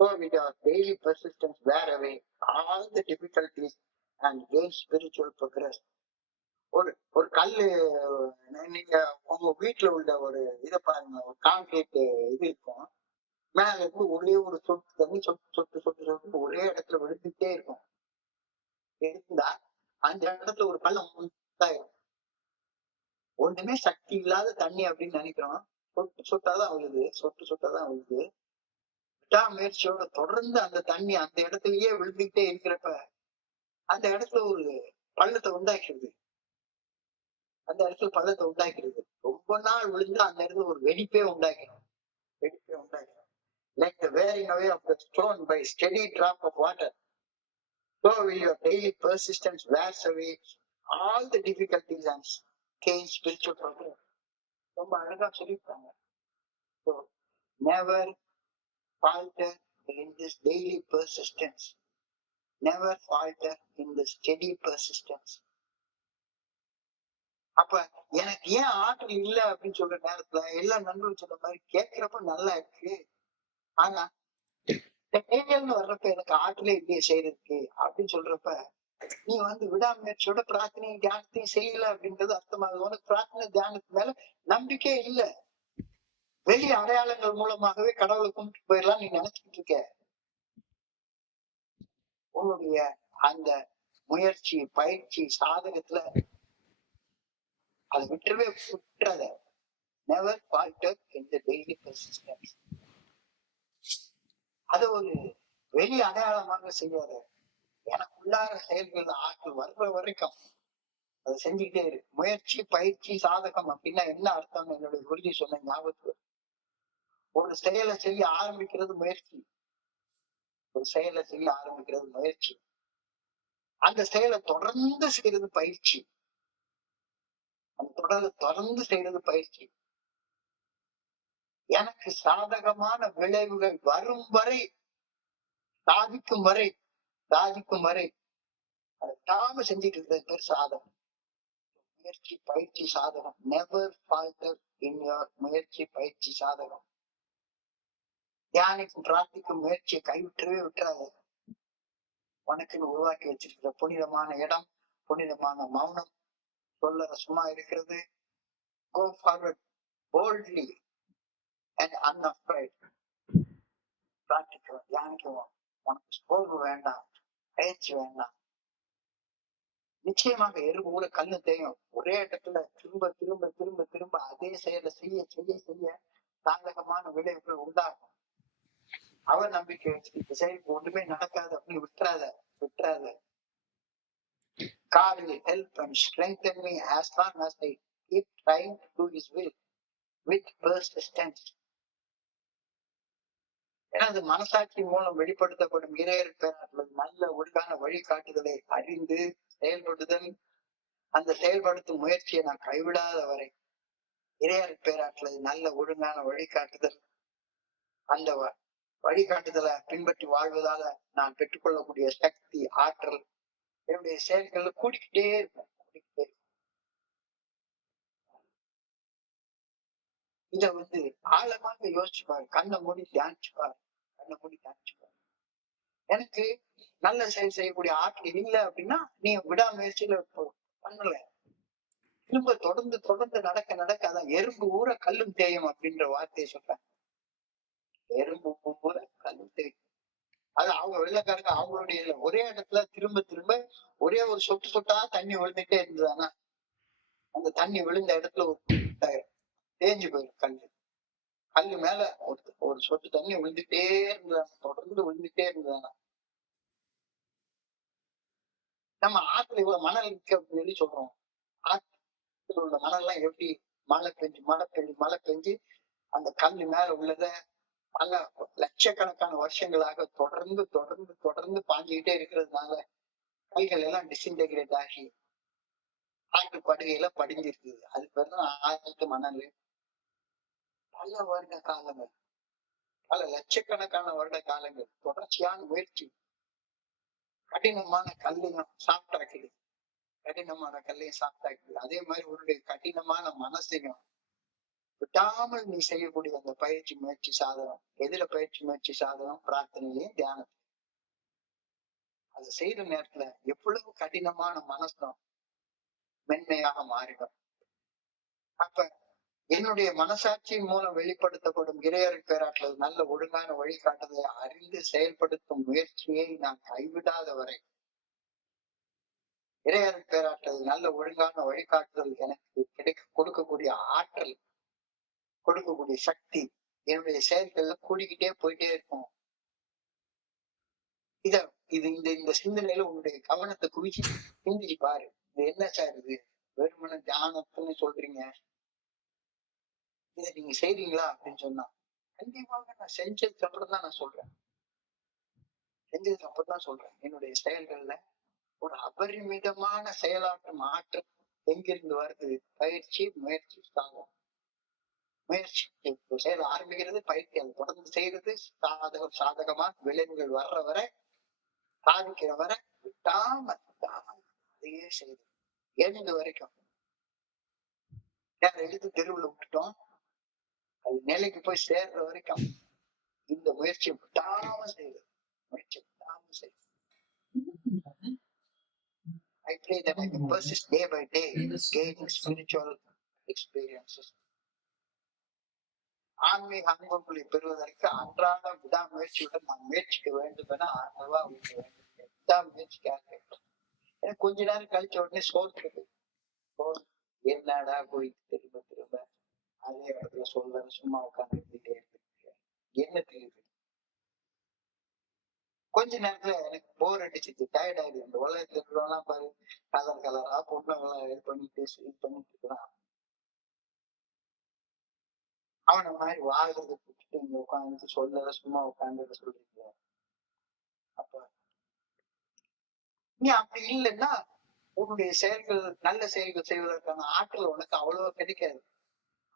so with our daily persistence wear away all the difficulties and gain spiritual progress. ஒரு கல்லு, நீங்க உங்க வீட்டுல உள்ள ஒரு இதை பாருங்க, ஒரு கான்கிரீட் இது இருக்கும், மேல இருந்து ஒரே ஒரு சொட்டு தண்ணி சொட்டு சொட்டு சொட்டு சொட்டு ஒரே இடத்துல விழுந்துட்டே இருக்கும். இருந்தா அந்த இடத்துல ஒரு பள்ளம் உண்டாயிரும். ஒண்ணுமே சக்தி இல்லாத தண்ணி அப்படின்னு நினைக்கிறோம். சொட்டு சொட்டாதான் விழுது, சொட்டு சொட்டாதான் விழுது. விடாமுயற்சியோட தொடர்ந்து அந்த தண்ணி அந்த இடத்துலயே விழுந்துகிட்டே இருக்கிறப்ப அந்த இடத்துல ஒரு பள்ளத்தை உண்டாக்கிறது. அந்த இடத்துல பள்ளத்தை உண்டாக்கிறது. ரொம்ப நாள் விழுந்தா அந்த இடத்துல ஒரு வெடிப்பே உண்டாக்கணும். வெடிப்பே உண்டாக்கணும். Like the wearing away of the stone by steady drop of water, so will your daily persistence wears away all the difficulties and gain spiritual progress. ரொம்ப அழகா சொல்லியிருக்காங்க. So never falter in this daily persistence. Never falter in the steady persistence. அப்ப எனக்கு ஏன் ஆற்றல் இல்லை அப்படின்னு சொல்ற நேரத்துல எல்லா நண்பர்கள் சொன்ன மாதிரி கேட்கிறப்ப நல்லா இருக்கு. ஆனா தேவைன்னு வர்றப்ப எனக்கு ஆற்றலே இல்லையே செய்யறதுக்கு அப்படின்னு சொல்றப்ப நீ விடாமுயற்சியோட பிரார்த்தனையும் தியானத்தையும் செய்யல அப்படின்றது அர்த்தமாகுது. உனக்கு பிரார்த்தனை தியானத்துக்கு மேல நம்பிக்கை இல்ல. வெளி அடையாளங்கள் மூலமாகவே கடவுளை கும்பிட்டு போயிடலாம் நீ நினைச்சிட்டு இருக்க. உன்னுடைய அந்த முயற்சி பயிற்சி சாதகத்துல அதை விட்டுறத. Never falter in the daily persistence. அது ஒரு வெளி அடையாளமாக செய்யாத. எனக்குள்ளார செயல்கள் ஆற்றல் வர்ற வரைக்கும் அதை செஞ்சுக்கிட்டே இருக்கு. முயற்சி பயிற்சி சாதகம் அப்படின்னா என்ன அர்த்தம்? என்னுடைய குருஜி சொன்ன ஞாபகத்துக்கு, ஒரு செயலை செய்ய ஆரம்பிக்கிறது முயற்சி. ஒரு செயலை செய்ய ஆரம்பிக்கிறது முயற்சி. அந்த செயலை தொடர்ந்து செய்யறது பயிற்சி. அந்த தொடர்ந்து செய்யறது பயிற்சி. எனக்கு சாதகமான விளைவுகள் வரும் வரை, சாதிக்கும் வரை அதை தாம செஞ்சுட்டு இருக்கிறது பேர் சாதகம். முயற்சி பயிற்சி சாதகம். நெவர் ஃபால்டர் இன் யுவர் முயற்சி பயிற்சி சாதகம். தியானிக்கும் பிரார்த்திக்கும் முயற்சியை கைவிட்டவே விட்டுறாது. உனக்குன்னு உருவாக்கி வச்சிருக்கிற புனிதமான இடம், புனிதமான மௌனம், சொல்ல சும்மா இருக்கிறது. Go forward boldly and unafraid. பிரார்த்திக்கிறோம், தியானிக்குவோம். உனக்கு சோர்வு வேண்டாம், பயிற்சி வேண்டாம். நிச்சயமாக எறும்பு கூட கண்ணு தேயும். ஒரே இடத்துல திரும்ப திரும்ப திரும்ப திரும்ப அதே செயலை செய்ய செய்ய செய்ய சாதகமான விளைவுகள் உண்டாகும். அவர் நம்பிக்கை வச்சுக்கிட்டு சரி ஒண்ணுமே நடக்காது அப்படின்னு விட்டுறாத. God will help and strengthen me as long as I keep trying to do His will with persistence. எனது மனசாட்சி மூலம் வெளிப்படுத்தப்படும் இறையர் பேராற்றல் நல்ல ஒழுங்கான வழிகாட்டுதலை அறிந்து செயல்படுதல், அந்த செயல்படுத்தும் முயற்சியை நான் கைவிடாத வரை இறையர் பேராற்றல் நல்ல ஒழுங்கான வழிகாட்டுதல், அந்த வழிகாட்டுதலை பின்பற்றி வாழ்வதால நான் பெற்றுக்கொள்ளக்கூடிய சக்தி, ஆற்றல் என்னுடைய செயல்கள்ல கூடிக்கிட்டே இருக்கும். இத ஆழமாக யோசிச்சுப்பாரு, கண்ணை மூடி தியானிச்சுப்பாரு. எனக்கு நல்ல செயல் செய்யக்கூடிய ஆற்றல் இல்லை அப்படின்னா நீ விடாமுயற்சியில பண்ணல. திரும்ப தொடர்ந்து தொடர்ந்து நடக்க நடக்க அதான் எறும்பு ஊற கல்லும் தேயும் அப்படின்ற வார்த்தையை சொல்றேன். எறும்பு ஊற கல்லும் தேயும். அது அவங்க வெள்ளக்காரங்க அவங்களுடைய இல்லை. ஒரே இடத்துல திரும்ப திரும்ப ஒரே ஒரு சொட்டு சொட்டா தண்ணி விழுந்துட்டே இருந்ததுன்னா அந்த தண்ணி விழுந்த இடத்துல ஒரு தேஞ்சு போயிடும். கல்லு மேல ஒரு சொட்டு தண்ணி விழுந்துட்டே இருந்ததாங்க, தொடர்ந்து விழுந்துட்டே இருந்ததாங்க. நம்ம ஆத்துல இவ்வளவு மணல் இருக்கு அப்படின்னு சொல்லி சொல்றோம். ஆத்துல உள்ள மணல் எல்லாம் எப்படி மழை பெஞ்சு அந்த கல்லு மேல உள்ளத பல லட்சக்கணக்கான வருஷங்களாக தொடர்ந்து தொடர்ந்து தொடர்ந்து பாஞ்சுக்கிட்டே இருக்கிறதுனால கல்கள் எல்லாம் டிஸ்இன்டெகிரேட் ஆகி ஆற்று படுகையில படிஞ்சிருக்கு. அது பேர் தான் ஆற்று மணல். பல வருட காலங்கள், பல லட்சக்கணக்கான வருட காலங்கள் தொடர்ச்சியான முயற்சி கடினமான கல்லையும் சாப்பிட்டாக்குது. அதே மாதிரி உன்னுடைய கடினமான மனசையும் விட்டாமல் நீ செய்யக்கூடிய அந்த முயற்சி சாதனம் எதுல முயற்சி சாதனம்? பிரார்த்தனையிலையும் தியானம். அது செய்யற நேரத்துல எவ்வளவு கடினமான மனசும் மென்மையாக மாறிடும். அப்ப என்னுடைய மனசாட்சியின் மூலம் வெளிப்படுத்தப்படும் இறையர் பேராற்றல் நல்ல ஒழுங்கான வழிகாட்டுதலை அறிந்து செயல்படுத்தும் முயற்சியை நான் கைவிடாத வரை இறையர் பேராற்றல் நல்ல ஒழுங்கான வழிகாட்டுதல் எனக்கு கொடுக்கக்கூடிய ஆற்றல், கொடுக்கக்கூடிய சக்தி என்னுடைய செயல்கள்ல கூடிக்கிட்டே போயிட்டே இருக்கும். இந்த சிந்தனையில உன்னுடைய கவனத்தை குவிச்சு சிந்திச்சு பாரு. இது என்ன சார், இது வெறுமன தியானத்துன்னு சொல்றீங்க, இதை நீங்க செய்றீங்களா அப்படின்னு சொன்னா கண்டிப்பாக நான் செஞ்சதுக்கு அப்புறம் தான் நான் சொல்றேன். என்னுடைய செயல்கள்ல ஒரு அபரிமிதமான செயலாற்றும் ஆற்றல் எங்கிருந்து வருது? பயிற்சி, முயற்சி, சாதகம். முயற்சி செயல் ஆரம்பிக்கிறது, பயிற்சி அதை தொடர்ந்து செய்யறது, சாதகமா விளைவுகள் வர்ற வரை, சாதிக்கிற வரை விட்டாம அதையே செய்யுது எழுந்து வரைக்கும். எடுத்து தெருவுல விட்டுட்டோம், அது நிலைக்கு போய் சேர்ற வரைக்கும் இந்த முயற்சியை விட்டாம செய்யுது. I pray that I can persist day by day in gaining spiritual experiences. ஆன்மீக அனுபவங்களை பெறுவதற்கு அன்றாட விடாமுயற்சியுடன் நான் முயற்சிக்க வேண்டும் என ஆண்டவா விடாமுயற்சிக்காக. எனக்கு கொஞ்ச நேரம் கழிச்ச உடனே சோர்ந்து என்னடா போயிட்டு திரும்ப திரும்ப அதே இடத்துல சும்மா உட்கார்ந்து இருந்துட்டே இருக்கு, என்ன தெரியுது? கொஞ்ச நேரத்துல எனக்கு போர் அடிச்சுட்டு டயர்ட் ஆயிடுது. இந்த உலகத்துல இருக்கிறவெல்லாம் பாரு, கலரா பொண்ணுங்கெல்லாம் இது பண்ணிட்டு இருக்கிறான். அவனை மாதிரி வாழ்றதை விட்டுட்டு இங்க உட்காந்து சும்மா உட்காந்து சொல்றீங்க. அப்ப நீ அப்படி இல்லைன்னா உன்னுடைய செயல்கள், நல்ல செயல்கள் செய்வதற்கான ஆற்றல் உனக்கு அவ்வளவு கிடைக்காது.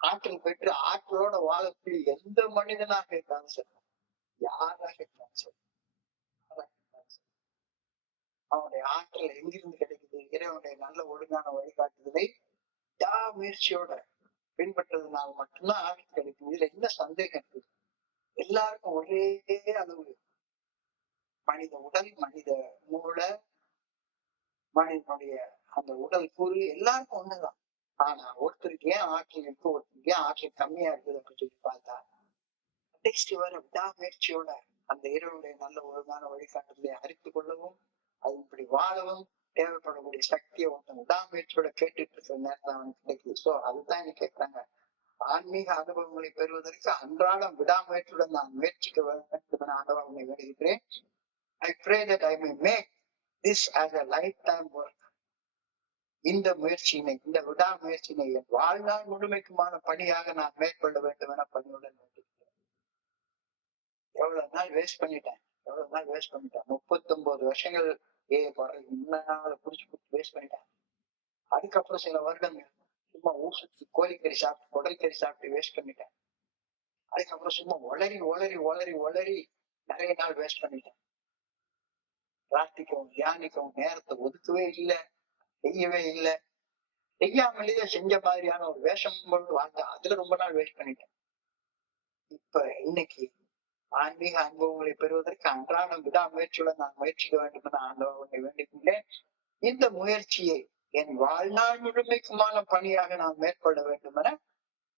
ஆற்றல் பெற்று ஆற்றலோட வாழக்கூடிய எந்த மனிதனாக இருந்தாலும் சரி, யாராக இருந்தாலும் சரி, அவனுடைய ஆற்றல் எங்கிருந்து கிடைக்குது? இறைவனுடைய நல்ல ஒழுங்கான வழிகாட்டுதலை முயற்சியோட பின்பற்றதுனால மட்டும்தான் ஆற்றல் கிடைக்கும். இதுல என்ன சந்தேகம் இருக்கு? எல்லாருக்கும் ஒரே அளவு மனித உடல், மனித மூளை, மனிதனுடைய அந்த உடல் கூறு எல்லாருக்கும் ஒண்ணுதான். ஆனா ஒருத்தருக்கு ஏன் ஆற்றல் இருக்கு, ஒருத்தருக்கு ஏன் ஆற்றல் கம்மியா இருக்குது அப்படின்னு சொல்லி பார்த்தா விடாமுயற்சியோட அந்த இறைவனுடைய நல்ல ஒழுங்கான வழிகாட்டுதலை அறிந்து கொள்ளவும், அது இப்படி வாழவும் தேவைப்படக்கூடிய சக்தியை ஒருத்தன் விடாமுயற்சியோட கேட்டுட்டு இருக்கிற நேரத்துல அவனுக்கு கிடைக்குது. சோ அதுதான் என்ன கேட்கிறாங்க, ஆன்மீக அனுபவங்களை பெறுவதற்கு அன்றாடம் விடாமுயற்சியுடன் நான் முயற்சிக்க வேண்டும் என ஆண்டவன் உன்னை வேண்டுகிறேன். I pray that I may make this as a lifetime work. இந்த முயற்சியினை, இந்த விடாமுயற்சியினை என் வாழ்நாள் முழுமைக்குமான பணியாக நான் மேற்கொள்ள வேண்டும் என பணியுடன் வேண்டுகிறேன். எவ்வளவு நாள் வேஸ்ட் பண்ணிட்டேன், 39 வருஷங்கள் முன்னால புடிச்சு வேஸ்ட் பண்ணிட்டேன். அதுக்கப்புறம் சில வருடங்கள் சும்மா ஊசுக்கு கோழிக்கறி சாப்பிட்டு குடல்கறி சாப்பிட்டு வேஸ்ட் பண்ணிட்டேன். அதுக்கப்புறம் சும்மா ஒளரி ஒளரி ஒளரி ஒளரி நிறைய நாள் வேஸ்ட் பண்ணிட்டேன். பிரார்த்திக்கவும் தியானிக்கவும் நேரத்தை ஒதுக்கவே இல்லை, செய்யவே இல்லை. செய்யாமலேயே செஞ்ச மாதிரியான ஒரு வேஷம் கொண்டு வாழ்ந்தேன். அதுல ரொம்ப நாள் வேஸ்ட் பண்ணிட்டேன். இப்ப இன்னைக்கு ஆன்மீக அனுபவங்களை பெறுவதற்கு அன்றாடம் விடாமுயற்சியுடன் நான் முயற்சிக்க வேண்டும் என ஆண்டவனை வேண்டிக்கொண்டேன். இந்த முயற்சியை என் வாழ்நாள் முழுமைக்குமான பணியாக நான் மேற்கொள்ள வேண்டும் என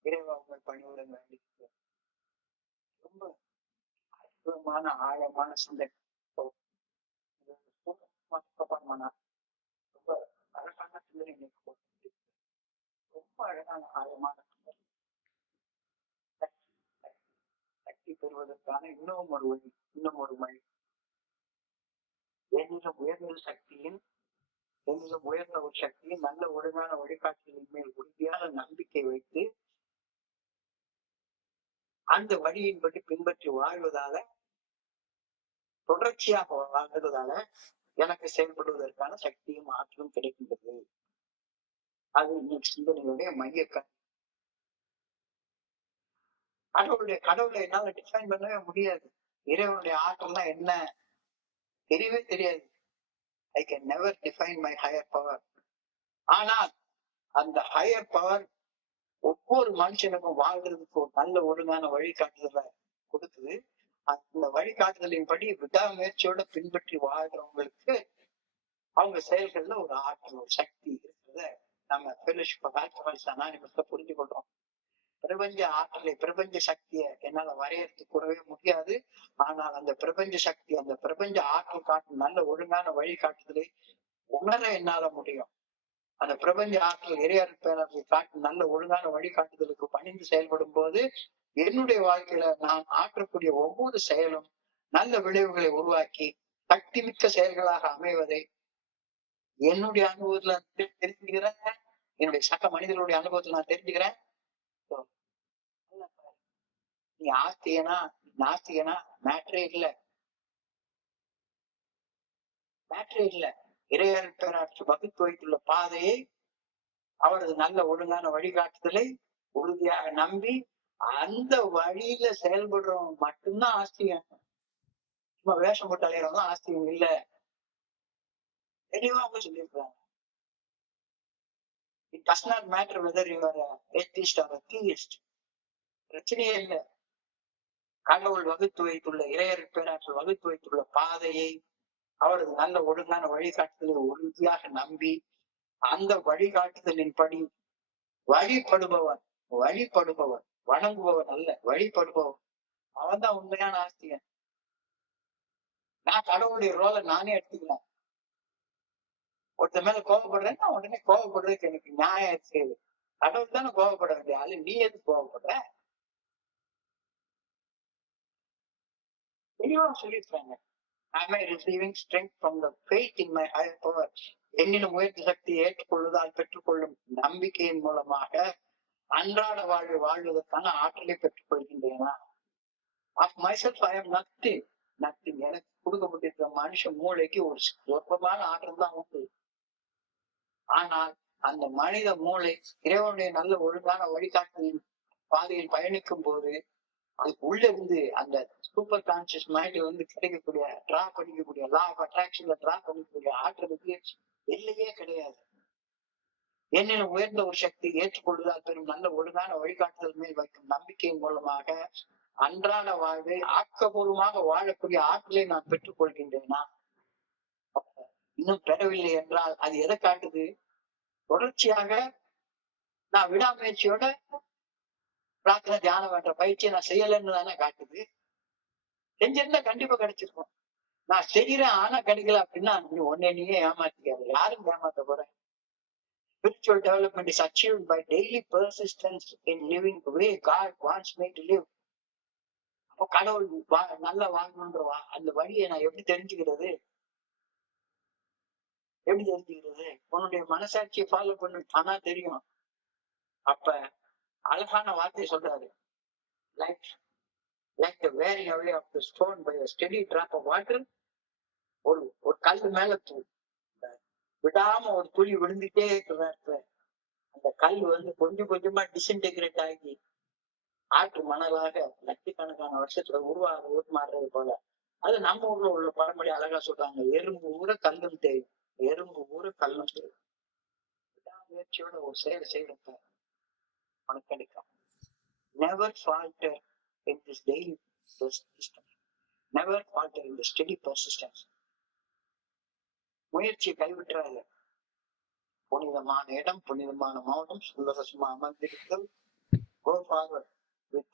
இறைவா உங்கள் பணியுடன் வேண்டிக்கிறேன். ரொம்ப அற்புதமான ஆழமான சிந்தனை, ரொம்ப அழகான சிந்தனை, ரொம்ப அழகான ஆழமான சக்தி பெறுவதற்கான இன்னும் ஒரு வழி, இன்னும் ஒரு வழி. என்னிடம் உயர்ந்த சக்தியின், என்னிடம் உயர்ந்த ஒரு சக்தியின் நல்ல ஒழுங்கான வழிகாட்டுதலின் மேல் உறுதியான நம்பிக்கை வைத்து அந்த வழியின்படி பின்பற்றி வாழ்வதால, தொடர்ச்சியாக வாழ்வதால எனக்கு செயல்படுவதற்கான சக்தியும் ஆற்றலும் கிடைக்கின்றது. அது இன்னைக்கு சிந்தனையுடைய மையக்கண். கடவுளை என்னால டிஃபைன் பண்ணவே முடியாது. இறைவனுடைய ஆற்றல்னா என்ன தெரியவே தெரியாது. I can never define my higher power. ஆனால் அந்த ஹையர் பவர் ஒவ்வொரு மனுஷனுக்கும் வாழ்றதுக்கு ஒரு நல்ல ஒழுங்கான வழிகாட்டுதலை கொடுக்குது. அந்த வழிகாட்டுதலின் படி விடாமுயற்சியோட பின்பற்றி வாழ்றவங்களுக்கு அவங்க செயல்கள்ல ஒரு ஆற்றல், ஒரு சக்தி இருக்கிறத நம்ம ஃபெலோஷிப் ஆஃப் ஆல்கஹாலிக்ஸ் அனானிமஸ்ல புரிஞ்சு கொள்றோம். பிரபஞ்ச ஆற்றலை, பிரபஞ்ச சக்தியை என்னால வரையறுத்து கூடவே முடியாது. ஆனால் அந்த பிரபஞ்ச சக்தி, அந்த பிரபஞ்ச ஆற்றல் காட்டும் நல்ல ஒழுங்கான வழிகாட்டுதலை உணர என்னால முடியும். அந்த பிரபஞ்ச ஆற்றல் இறையற் பேரர்களை காட்டும் நல்ல ஒழுங்கான வழிகாட்டுதலுக்கு பணிந்து செயல்படும் போது என்னுடைய வாழ்க்கையில நான் ஆற்றக்கூடிய ஒவ்வொரு செயலும் நல்ல விளைவுகளை உருவாக்கி சக்தி மிக்க செயல்களாக அமைவதை என்னுடைய அனுபவத்துல தெரிஞ்சுக்கிறேன். என்னுடைய சக மனிதர்களுடைய அனுபவத்துல நான் தெரிஞ்சுக்கிறேன். நீ ஆஸ்தியனா நாஸ்தியனா மேட்ரே இல்ல, மேட்ரே இல்ல. இறையற் பேராட்சி வகுத்து வைத்துள்ள பாதையை, அவரது நல்ல ஒழுங்கான வழிகாட்டுதலை உறுதியாக நம்பி அந்த வழியில செயல்படுறவங்க மட்டும்தான் ஆஸ்திகன். சும்மா வேஷம் போட்டு அலையறவங்க ஆஸ்திகன் இல்ல. தெளிவாக சொல்லியிருக்கிறாங்க. It does not matter whether you are an atheist or a theist. பிரச்சனையே இல்லை. கடவுள் வகுத்து வைத்துள்ள, இறையற் பேராற்றல் வகுத்து வைத்துள்ள பாதையை, அவரது நல்ல ஒழுங்கான வழிகாட்டுதலை உறுதியாக நம்பி அந்த வழிகாட்டுதலின் படி வழிபடுபவன், வணங்குபவன் அல்ல, வழிபடுபவன், அவன் தான் உண்மையான ஆஸ்திகன். நான் கடவுளுடைய ரோலை நானே எடுத்துக்கிறேன். ஒருத்த மேல கோபப்படுறேன்னா உடனே கோபப்படுறதுக்கு எனக்கு நியாயம் இருக்கு. கடவுள் தானே கோபப்பட வேண்டிய ஆளு, நீ எதுக்கு கோபப்படுற? தெளிவா சொல்லியிருக்காங்க. Am I receiving strength from the faith in my higher power? என்னிடம் உயர்ந்த சக்தியை ஏற்றுக்கொள்வதால் பெற்றுக்கொள்ளும் நம்பிக்கையின் மூலமாக அன்றாட வாழ்வை வாழ்வதற்கான ஆற்றலை பெற்றுக் கொள்கின்றேனா? Of myself I am nothing. எனக்கு கொடுக்கப்பட்டிருக்கிற மனுஷ மூளைக்கு ஒரு சொற்பமான ஆற்றல் தான் உண்டு. ஆனால் அந்த மனித மூளை இறைவனுடைய நல்ல ஒழுங்கான வழிகாட்டுதலின் பாதையில் பயணிக்கும் போது அதுக்கு உள்ள இருந்து அந்த சூப்பர் கான்சியஸ் மைண்ட் கிடைக்கக்கூடிய, டிரா பண்ணிக்கக்கூடிய, லா ஆஃப் அட்ராக்ஷன்ல டிரா பண்ணிக்கக்கூடிய ஆற்றலுக்கு எல்லையே கிடையாது. என்னிடம் உயர்ந்த ஒரு சக்தி ஏற்றுக்கொள்வதால் பெறும் நல்ல ஒழுங்கான வழிகாட்டுதல் மேல் வைக்கும் நம்பிக்கையின் மூலமாக அன்றாட வாழ்வை ஆக்கப்பூர்வமாக வாழக்கூடிய ஆற்றலை நான் பெற்றுக் கொள்கின்றேனா? இன்னும் பெறவில்லை என்றால் அது எதை காட்டுது? தொடர்ச்சியாக நான் விடாமுயற்சியோட பிரார்த்தனை தியானம் என்ற பயிற்சியை நான் செய்யலைன்னு தானே காட்டுது. செஞ்சிருந்தா கண்டிப்பா கிடைச்சிருக்கும். நான் செய்யறேன் ஆனா கிடைக்கல அப்படின்னா நீ உன்னை நீயே ஏமாத்திக்காது. யாரும் ஏமாத்த போறேன்? Spiritual development is achieved by daily persistence in living the way God wants me to live. அப்போ கடவுள் நல்லா வாழணும்ன்ற அந்த வழியை நான் எப்படி தெரிஞ்சுக்கிறது? எப்படி தெரிஞ்சுக்கிறது? உன்னுடைய மனசாட்சியை ஃபாலோ பண்ணு, ஆனா தெரியும். அப்ப அழகான வார்த்தை சொல்றாரு, like like the wearing away of the stone by a steady drop of water. ஒரு கல்லு மேல விடாம ஒரு துளி விழுந்துட்டே இருக்கிற அந்த கல் வந்து கொஞ்சம் கொஞ்சமா டிஸ்இன்டெகிரேட் ஆகி ஆற்று மணலாக லட்சக்கணக்கான வருஷத்துல உருமாறுறது போல. அது நம்ம ஊர்ல உள்ள பழமொழி அழகா சொல்றாங்க, எறும்பு ஊற கல்லும் தேயும். எறும்பு ஊற கல்லும் தேயும். விடாமுயற்சியோட ஒரு செயல் செய்யறப்ப உனக்கு கிடைக்கும். Never falter in this daily persistence. Never falter in the steady persistence. முயற்சியை கைவிட்டுறாரு. புனிதமான இடம், புனிதமான மாவட்டம், சுந்தரசுமா அமர்ந்திருத்தல். Go forward with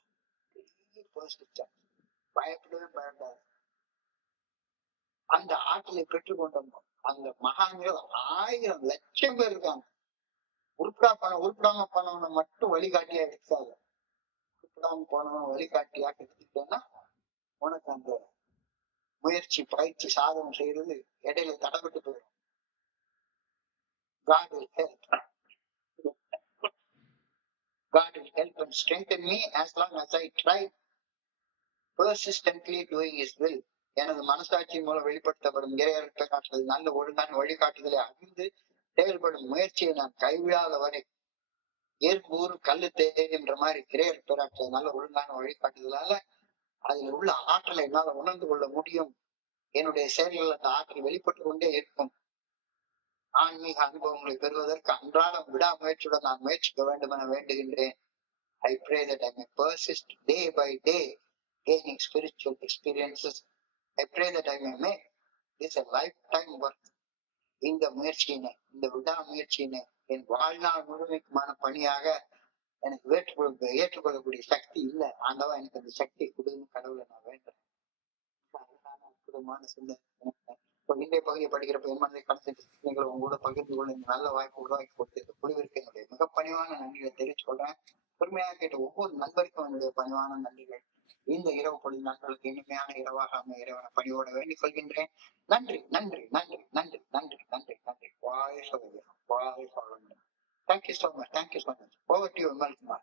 persistence. பயப்படவே பயப்படாது. அந்த ஆற்றலை பெற்றுக்கொண்ட அந்த மகான்கள் 1000 லட்சம் பேர் இருக்காங்க. உருப்படாம போனவனை மட்டும் வழிகாட்டியா எடுக்காது. உருப்படாம போனவன் வழிகாட்டியா எடுத்துக்கிட்டேன்னா உனக்கு அந்த முயற்சி பயிற்சி சாதனம் செய்யறது இடையில தடைபட்டு போயிடும். God will help. God will help and strengthen me as long as I try persistently doing His will. எனது மனசாட்சியின் மூலம் வெளிப்படுத்தப்படும் இறையற்ற காட்டுதல் நல்ல ஒழுங்கான வழிகாட்டுதலை அறிந்து செயல்படும் முயற்சியை நான் கைவிடாத வரை ஏற்பூர் கல்லு தேவைன்ற மாதிரி இறையற்ற காட்டுதல் நல்ல ஒழுங்கான வழிகாட்டுதலால அதில் உள்ள ஆற்றலை என்னால் உணர்ந்து கொள்ள முடியும். என்னுடைய செயல்கள் அந்த ஆற்றல் வெளிப்பட்டு கொண்டே இருக்கும். ஆன்மீக அனுபவங்களை பெறுவதற்கு அன்றாடம் விடாமுயற்சியுடன் நான் முயற்சிக்க வேண்டும் என வேண்டுகின்றேன். I pray that I may persist day by day gaining spiritual experiences. I pray that I may make this a lifetime work. இந்த முயற்சியினை, இந்த விடாமுயற்சியினை என் வாழ்நாள் முழுமைக்குமான பணியாக எனக்கு ஏற்றுக்கொள்ளக்கூடிய சக்தி இல்லை. ஆண்டவா எனக்கு அந்த சக்தியை கொடுன்னு கடவுளை நான் வேண்டுறேன். அற்புதமான சிந்தனை. இன்றைய பகுதியை படிக்கிறப்ப என் மனதை கடந்த உங்களோட பகிர்ந்து கொள்ள நல்ல வாய்ப்பு உருவாக்கி கொடுத்து குழுவிற்கு என்னுடைய மிக பணிவான நன்றிகளை தெரிவித்துக் கொள்றேன். பொறுமையாக கேட்ட ஒவ்வொரு நண்பருக்கும் என்னுடைய பணிவான நன்றிகள். இந்த இரவு பொழுது நாட்களுக்கு இனிமையான இரவாக அமைய இறைவன பணியோட வேண்டிக் கொள்கின்றேன். நன்றி நன்றி நன்றி நன்றி நன்றி நன்றி நன்றி. வாழ்க வாழ்க. Thank you so much. Thank you so much. Over to you, Malkumar.